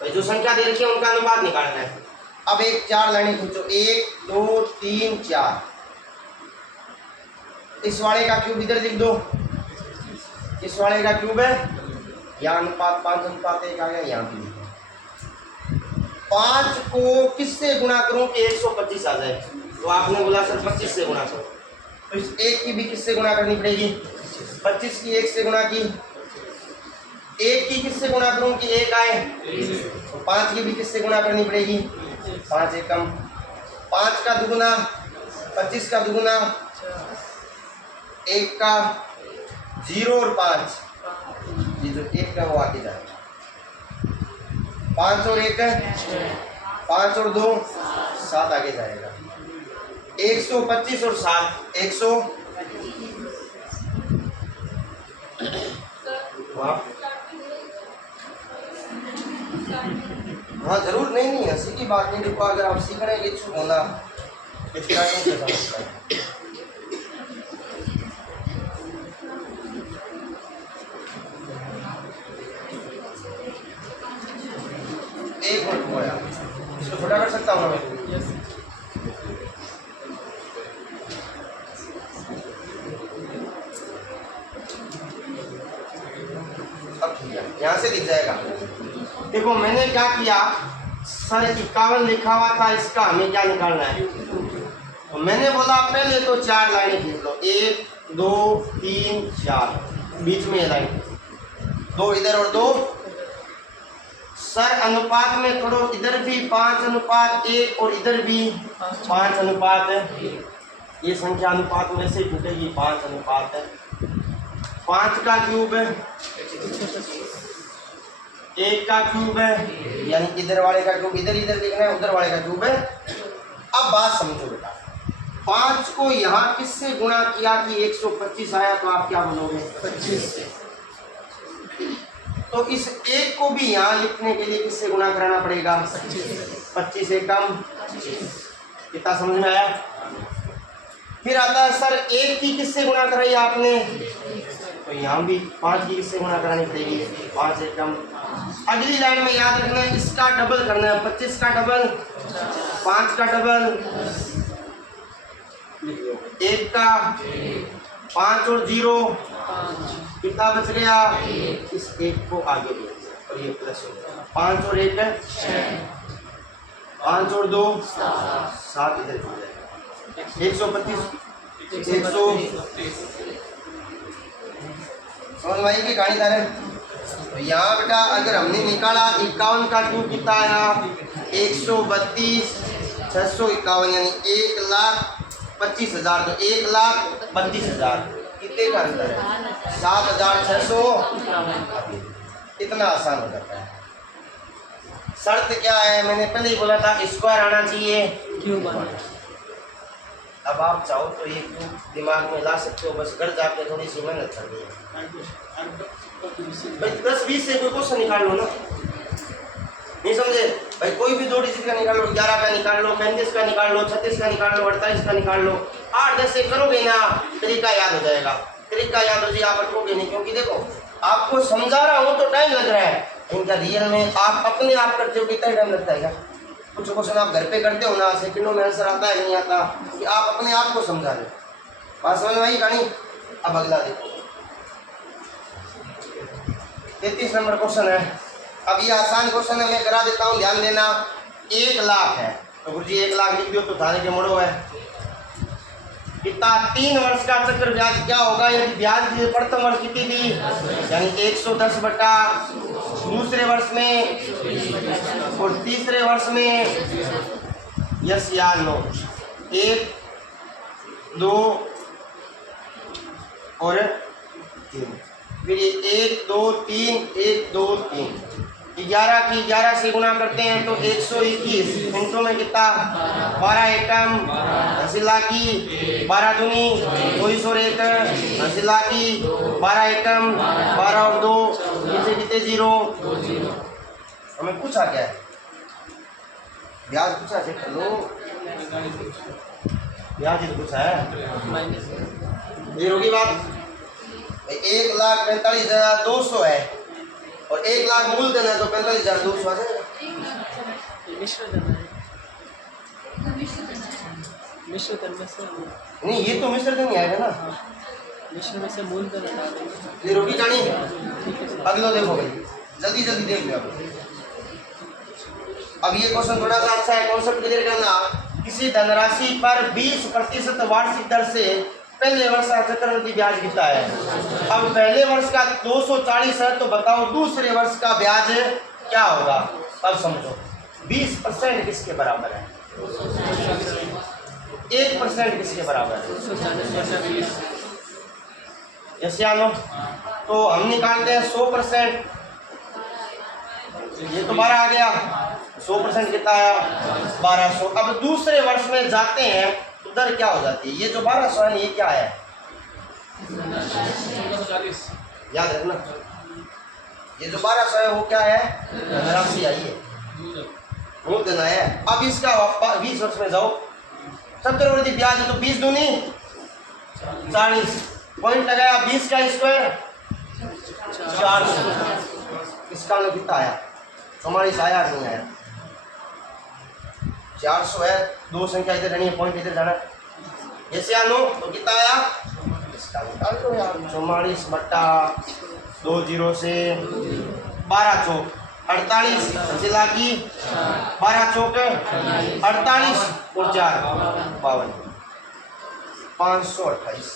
तो जो संख्या दे रखी है उनका अनुपात निकालना है। अब एक 4 लाइनें खींचो, 1 2 3 4, इस वाले का क्यूब इधर लिख दो, इस वाले का क्यूब है, यहाँ अनुपात 5 अनुपात 1 आ गया, यहाँ भी 5 को किससे गुणा करूं कि 125 आ जाए, तो आपने बोला सर 25 से गुणा करो, तो इस 1 की भी किससे गुणा करनी पड़ेगी, 25 की 1 से गुणा की, 1 की किससे गुणा करूं कि 1 आए, तो 5 की भी किससे गुणा करनी पड़ेगी, 5 एक कम, 5 का दुगुना 25 का दुगुना, 1 का 0 और 5, ये जो 1 का वो आगे जाएगा, 5 और 1 है 5 और 2 7 आगे जाएगा, 125 और 7 100, हाँ जरूर, नहीं ऐसी की बात नहीं, देखो अगर आप सीखने के इच्छुक होना स्टार्टिंग से समझता है। एक मिनट हुआ यार, इसको छोटा कर सकता हूँ मैं, अब ठीक है, यहाँ से दिख जाएगा। देखो मैंने क्या किया, सर 51 लिखा हुआ था, इसका हमें क्या निकालना है, तो मैंने बोला पहले तो 4 लाइनें खींच लो, 1 2 3 4, बीच में ये लाइन 2 इधर और 2, सर अनुपात में थोड़ो, इधर भी 5 अनुपात 1 और इधर भी 5 अनुपात है, ये संख्या अनुपात में से टूटेगी, 5 अनुपात है, 5 का क्यूब है, 1 का क्यूब है, यानी इधर वाले का क्यूब इधर लिखना है, उधर वाले का क्यूब है। अब बात समझो बेटा, 5 को यहाँ किससे गुणा किया कि 125 आया, तो आप क्या बोलोगे 25 से, तो इस 1 को भी यहाँ लिखने के लिए किससे गुणा कराना पड़ेगा, 25 से कम, कितना समझ में आया। फिर आता है सर 1 की किससे गुणा कराई आपने, तो यहाँ भी 5 की किससे गुणा करानी पड़ेगी, 5 एकम। अगली लाइन में याद रखना है इसका डबल करना है, 25 का डबल, 5 का डबल, 1 का, 5 और 0 कितना बच गया, इस 1 को आगे ले और ये प्लस हो गया, 5 और 1 5 और 2 7 इधर हो जाएगा, 125 100 समझ में आई कि कहानी तारे। तो यहाँ बेटा अगर हमने निकाला 51 का 2 कितना आया 132 651 यानी 1,25,000 तो 1,32,000 कितने का अंतर है 7,600। इतना आसान हो जाता है। शर्त क्या है, मैंने पहले ही बोला था स्क्वायर आना चाहिए। क्यूब आना। अब आप चाहो तो ये क्यूब दिमाग में ला सकते हो, बस घर जाके थोड़ी सी मेहनत करनी है। भाई 10-20 से कोई क्वेश्चन निकाल लो ना, नहीं समझे भाई, कोई भी 2 डिजिट का निकाल लो, 11 का निकाल लो, 35 का निकाल लो, 36 का निकाल लो, 48 का निकाल लो, 8-10 से करोगे ना तरीका याद हो जाएगा। तरीका याद हो जाए आप अटकोगे नहीं, क्योंकि देखो आपको समझा रहा हूँ तो टाइम लग रहा है, इनका रियल में आप अपने आप करते हो कितना टाइम लगता है क्या? कुछ क्वेश्चन आप घर पे करते हो ना, सेकंडों में आंसर आता है नहीं आता, कि आप अपने आप को समझा रहे हो। बात समझ में आई कहानी। अब अगला देखो 33 नंबर क्वेश्चन है। अब ये आसान क्वेश्चन है, मैं करा देता हूँ, ध्यान देना। 1 लाख है तो गुरुजी 1 लाख लिख दो तो थाने के मोड़ो है कितना 3 वर्ष का चक्र ब्याज क्या होगा, यदि ब्याज की प्रथम वर्ष कितनी थी यानी 110 बटा दूसरे वर्ष में और तीसरे वर्ष में यस या नो 1 2 और 3 फिर ये 1 2 3 1 2 3 11 की 11 से गुणा करते हैं तो 121 मिनटों में कितना 12 एकम हसीला की 12 दूनी 24 और 1 हसीला की 12 एकम 12 और 2 नीचे कितने 0। हमें पूछा क्या है, ब्याज पूछा, चेक कर लो, ब्याज ही तो पूछा है। ये होगी बात 1,45,200 है और 1 लाख मूल देना है तो 45,200 आ जाएगा। मिश्र धन है, मिश्र धन में से नहीं ये तो मिश्र धन ही आएगा ना, मिश्र में से मूल धन हटा देंगे। ये रोकी जानी। ठीक है सर। अगला देखो भाई, जल्दी जल्दी देख लो। अब ये क्वेश्चन थोड़ा सा अच्छा है, कॉन्सेप्ट क्लियर करना। किसी धनराशि पर 20% वार्षिक दर से पहले वर्ष का चक्रवृद्धि ब्याज कितना है। अब पहले वर्ष का 240 है तो बताओ दूसरे वर्ष का ब्याज क्या होगा। अब समझो 20% किसके बराबर है, 1% किसके बराबर है, यस या नो। तो हम निकालते हैं 100%, ये तो 12 आ गया, 100% कितना आया 1200। अब दूसरे वर्ष में जाते हैं तो दर क्या हो जाती है, ये जो 1200 है ये क्या है 1440। याद रखना, ये जो 1200 है वो क्या है धनराशि आई है, मूल धन है। अब इसका 20 वर्ष में जाओ, चक्रवृद्धि ब्याज है तो 20 दूनी 40, पॉइंट लगाया 20 का स्क्वायर 400। इसका मतलब कितना आया 44 आया नहीं आया, 400 है, 2 संख्या इधर रहनी है, पॉइंट इधर जाना, ऐसे आनो तो कितना आया, इसका निकाल दो यार 44 बट्टा 20 से 12 चौक 48 जिला की 12 चौक 48 और 4 52 528।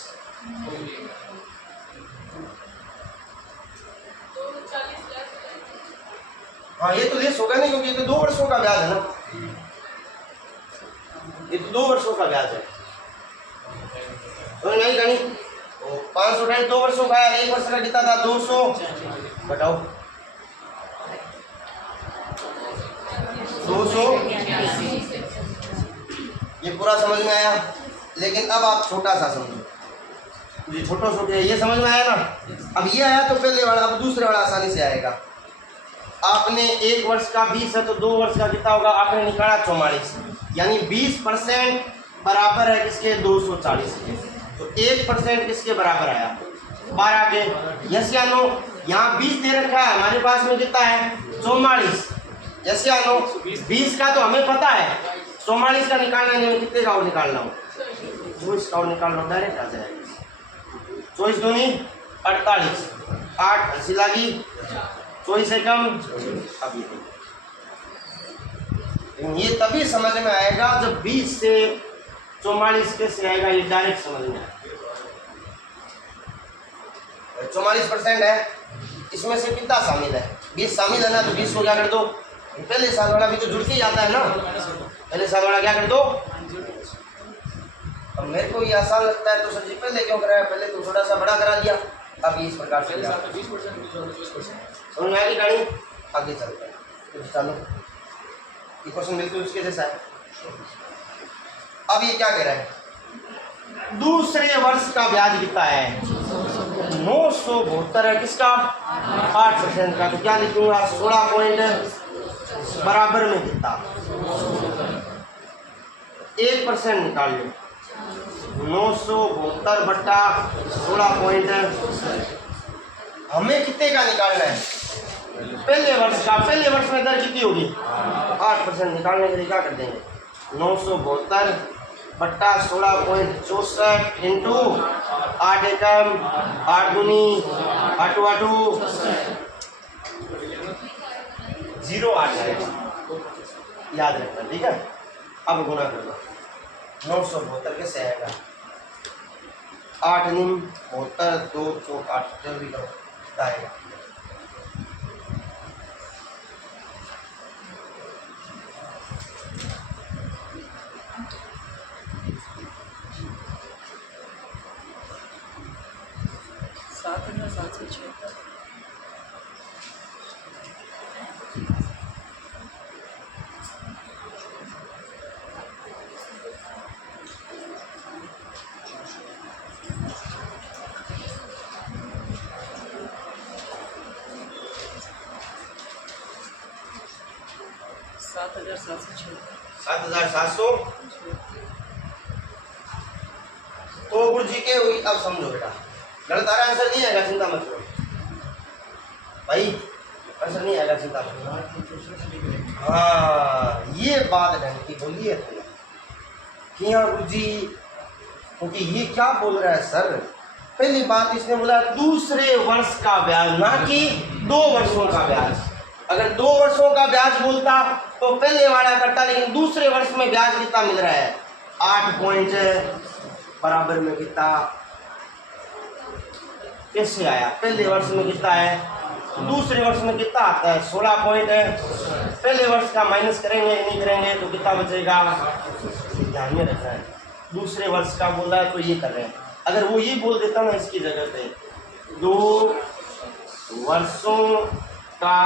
हाँ ये तो लेस होगा नहीं क्योंकि ये तो 2 वर्षों का ब्याज है ना, ये तो 2 वर्षों का ब्याज है तो नहीं गणी। 528 2 वर्षों का है, 1 वर्ष का कितना था 200, बताओ 200। ये पूरा समझ में आया, लेकिन अब आप छोटा सा समझो, ये छोटा छोटे ये समझ में आया ना। अब ये आया तो पहले वाला, अब दूसरे वाला आसानी से आएगा। आपने 1 वर्ष का 20 है तो 2 वर्ष का कितना होगा, आपने निकाला 44 यानी 20% बराबर है किसके 240 के, तो 1% किसके बराबर आया 12 के, यस या नो। यहाँ 20 दे रखा है, हमारे पास में कितना है 44, यस या नो। 20 का तो हमें पता है, 44 का निकालना है, नहीं कितने का और निकालना हो, 24 का और निकालना हो, डायरेक्ट आ जाएगा। 24 दूनी 48, 8 80 लगी, 24 से कम अभी ये तभी समझ में आएगा जब 20 से 44 कैसे आएगा, ये डायरेक्ट समझ में आएगा। 44% है, इसमें से कितना शामिल है, 20 शामिल है ना, तो 20 को क्या कर दो, पहले साल वाला भी तो जुड़ के ही आता है ना, पहले साल वाला क्या कर दो। अब मेरे को ये आसान लगता है तो सर जी पहले क्यों कराया, पहले तो थोड़ा सा बड़ा करा दिया, अब इस प्रकार से समझ में आएगी गाड़ी, आगे चलते हैं। तो चलो ये क्वेश्चन बिल्कुल उसके जैसा है। अब ये क्या कह रहा है, दूसरे वर्ष का ब्याज कितना है 972 है, किसका 8% का, तो क्या लिखूंगा 16 पॉइंट बराबर में कितना 1% निकाल लो, 972 बट्टा 16 पॉइंट, हमें कितने का निकालना है पहले वर्ष का। पहले वर्ष में दर कितनी होगी 8%, निकालने के लिए क्या कर देंगे 972 बट्टा 16.64 इंटू 8 एकम 8 दूनी 8 8 0 आ जाएगा, याद रखना, ठीक है। अब गुना कर लो, 972 कैसे आएगा, 8 निम 72 2 4 8 जल्दी करो आएगा। सात हजार 700। तो गुरुजी के हुई, अब समझो बेटा, गलत आ रहा आंसर नहीं आएगा, चिंता मत करो भाई, आंसर नहीं आएगा, चिंता मत करो। हाँ ये बात ढंग की बोली है तुमने कि हाँ गुरुजी, क्योंकि ये क्या बोल रहा है सर, पहली बात इसने बोला दूसरे वर्ष का ब्याज, ना कि 2 वर्षों का ब्याज। अगर 2 वर्षों का ब्याज बोलता तो पहले वाला करता, लेकिन दूसरे वर्ष में ब्याज कितना मिल रहा है 8 पॉइंट बराबर में कितना, कैसे आया, पहले वर्ष में कितना है, दूसरे वर्ष में कितना आता है 16 पॉइंट है, पहले वर्ष का माइनस करेंगे नहीं करेंगे तो कितना बचेगा, ध्यान में रखना है। दूसरे वर्ष का बोल रहा है तो ये कर रहे हैं, अगर वो ये बोल देता ना इसकी जगह पे 2 वर्षों का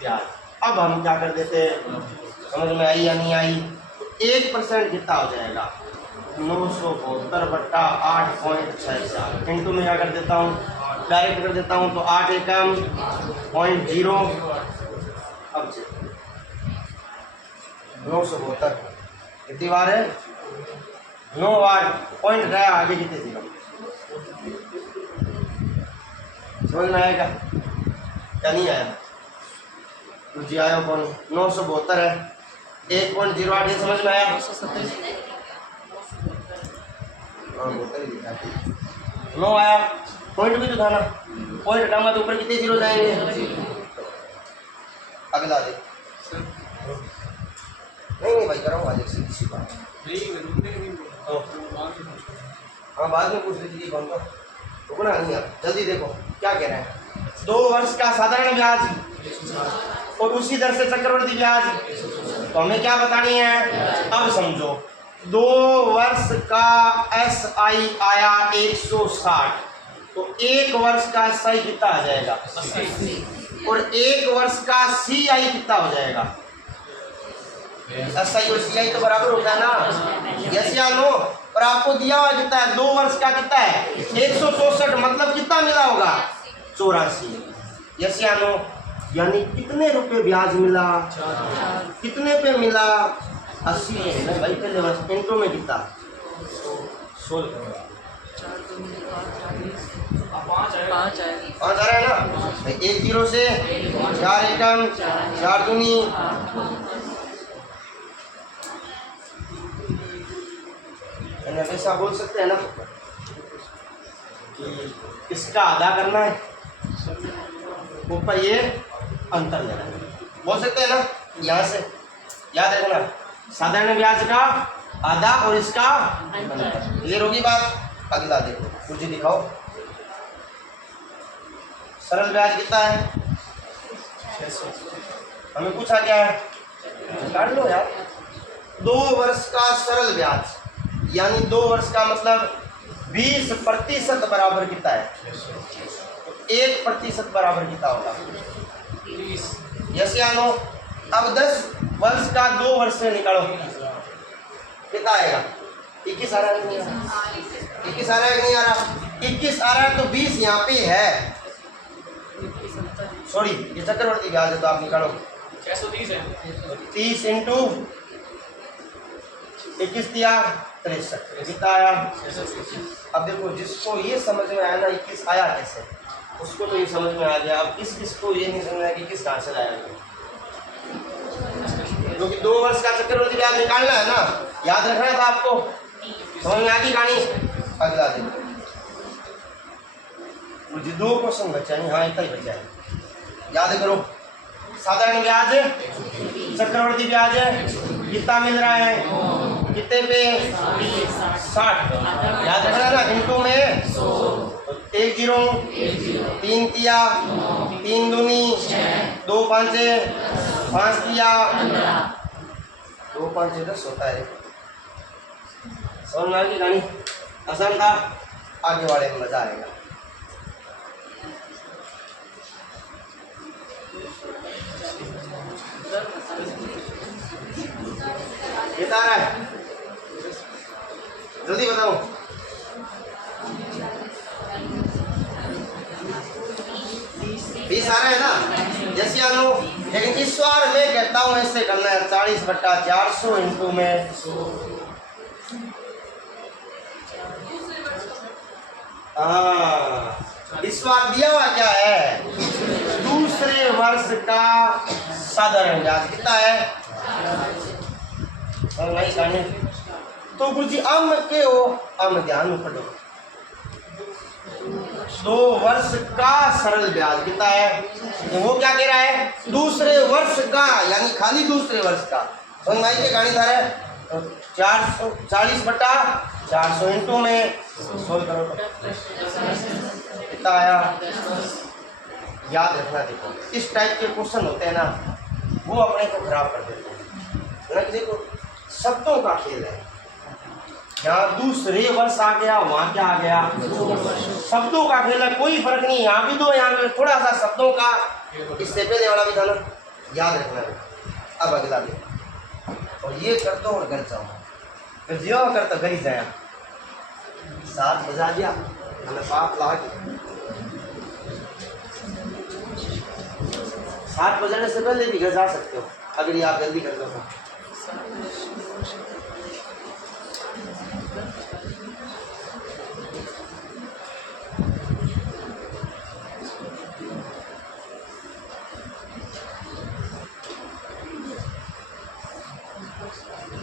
ब्याज, अब हम क्या कर देते हैं, समझ में आई या नहीं आई, तो 1% कितना हो जाएगा 972 बट्टा 8.64 इंटू में क्या कर देता हूँ, डायरेक्ट कर देता हूँ, तो 8 एकम 0.0, अब 972 कितनी बार है 9 बार, पॉइंट गया आगे कितने जीरो, समझ में आएगा क्या नहीं आया, जी आया कौन 972 है 1.08, ये समझ में आया, 9 आया, पॉइंट भी तो था ना, पॉइंट हटाऊंगा तो ऊपर कितने जीरो जाएंगे, अगला देख नहीं भाई कराऊंगा आज सीधी बात, हाँ बाद में पूछ लीजिए कौन को, रुकना नहीं आप, जल्दी देखो क्या कह रहे हैं, 2 वर्ष का साधारण ब्याज और उसी दर से चक्रवृद्धि ब्याज, तो हमें क्या बतानी है, अब समझो 2 वर्ष का SI आया 160, तो 1 वर्ष का SI कितना आ जाएगा 80, और 1 वर्ष का CI कितना हो जाएगा, SI और CI तो बराबर होता है ना, यस या नो। और आपको दिया हुआ कितना है 2 वर्ष का कितना है 164, मतलब कितना मिला होगा 84, यस या नो। यानी कितने रुपए ब्याज मिला, कितने पे मिला 80 पे भाई, पहले वर्ष इंटू में कितना 16, पाँच आएगा। 5 आएगा। 5 आ रहा है ना, भाई 1 0 से 4 एकम 4 दूनी, ऐसा बोल सकते हैं ना कि इसका आधा करना है, ऊपर ये अंतर लेना है, बोल सकते हैं ना। यहाँ से याद रखना, साधारण ब्याज का आधा और इसका अंतर, क्लियर होगी बात। अगला देखो, मुझे दिखाओ, सरल ब्याज कितना है, 600। हमें पूछा क्या है, काट लो यार। 2 वर्ष का सरल ब्याज यानी 2 वर्ष का मतलब 20% बराबर कितना है, 1% बराबर कितना होगा, 30। यस या नो। अब 10 वर्ष का 2 वर्ष से निकालो, कितना आएगा, 21 आ रहा है, नहीं आ रहा, 21 आ रहा है कि नहीं आ रहा, 21 आ रहा है तो 20 यहाँ पे है, सॉरी ये चक्रवर्ती ब्याज है, तो आप निकालो 630 है। 30 इंटू 21 दिया 63, कितना आया। अब देखो, जिसको ये समझ में आया ना 21 आया कैसे, उसको तो ये समझ में आ गया। अब किसको ये नहीं समझ आया कि किस कहाँ से लाया, क्योंकि 2 वर्ष का चक्रवर्ती ब्याज निकालना है ना, याद रखना था आपको, समझ में आ गई कहानी। अगला देखो, मुझे 2 क्वेश्चन बचा है, हाँ इतना ही बचा है, याद करो। साधारण ब्याज, चक्रवर्ती ब्याज कितना मिल रहा है, कितने पे, 60, याद रखना ना, इंटू में 1 0, 3 किया, 3 दूनी 2 5 5 किया, 2 5 10 होता है। समझ में आ गई कहानी, आसान था, आगे वाले में मजा आएगा। कितना आ रहा है, जल्दी बताओ। 20 आ रहा है ना, जैसे आनो, लेकिन इस बार मैं कहता हूँ ऐसे करना है, 40/400 इंटू में 100। हाँ, इस बार दिया हुआ क्या है, दूसरे वर्ष का साधारण ब्याज कितना है, और वही कहानी। तो कुछ आम के हो, आम ध्यान पढ़ो, 2 वर्ष का सरल ब्याज कितना है, तो वो क्या कह रहा है, दूसरे वर्ष का, यानी खाली दूसरे वर्ष का। समझ में आई के कहानी था, 40/400 इंटू में 100 करो, कितना आया, याद रखना। देखो इस टाइप के क्वेश्चन होते हैं ना, वो अपने को खराब कर देते हैं ना, कि देखो शब्दों का खेल है, यहाँ दूसरे वर्ष आ गया, वहाँ क्या आ गया, शब्दों का खेल है, कोई फर्क नहीं, यहाँ भी दो, यहाँ भी थोड़ा सा शब्दों का, इससे पहले वाला भी था ना, याद रखना है। अब अगला भी, और ये कर दो और घर जाओ, फिर जो कर तो घर ही जाया, 7 बजा दिया हमें, पाप ला के 7 बजने से पहले भी घर जा सकते हो, अगर ये आप जल्दी कर दो तो।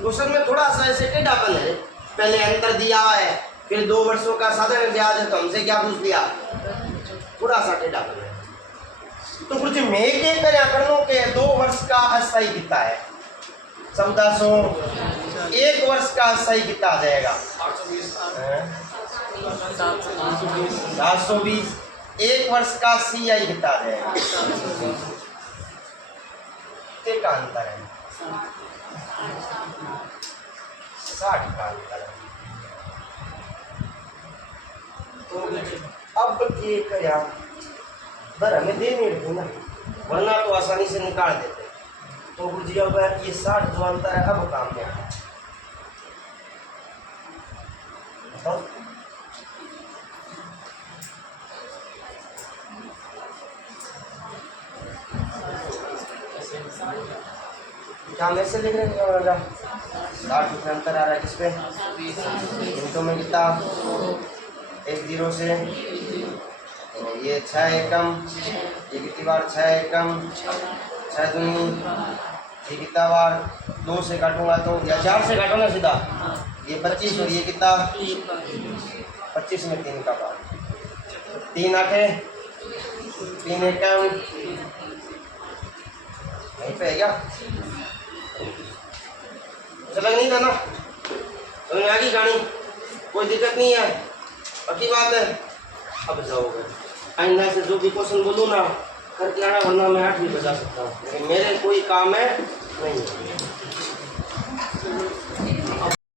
क्वेश्चन में थोड़ा सा ऐसे टेढ़ापन है, पहले अंतर दिया हुआ है, फिर 2 वर्षों का साधारण ब्याज है, तो हमसे क्या पूछ लिया, थोड़ा सा टेढ़ापन है। तो कुछ मैं के कर लो के 2 वर्ष का अस्थायी कितना है, 1400, 1 वर्ष का अस्थायी कितना आ जाएगा, 720, 1 वर्ष का CI कितना आ जाएगा, कितने का अंतर है, 60 का अंतर है। तो अब ये क्या दर हमें दे नहीं रही ना, वरना तो आसानी से निकाल देते। तो गुरुजी अब ये 60 जो अंतर है, अब काम में आया, बताओ। क्या हम ऐसे लिख रहे हैं, क्या होगा, 60 रुपये अंतर आ रहा है, किस पे, इनको में कितना, एक जीरो से और ये 6 एकम, ये कितनी बार 6 एकम, 6 दूनी, ये कितना बार 2 से काटूंगा तो या 4 से काटो ना सीधा, ये 25 और ये कितना 25 में 3 का बार, 3 आठे 3 एकम, यहीं पे है क्या? समझ नहीं था ना, समझ में आ गई कहानी, कोई दिक्कत नहीं है, पक्की बात है। अब जाओगे आइंदा से जो भी क्वेश्चन बोलूँ ना करके आना, वरना मैं 8 भी बजा सकता हूँ, लेकिन मेरे कोई काम है नहीं है।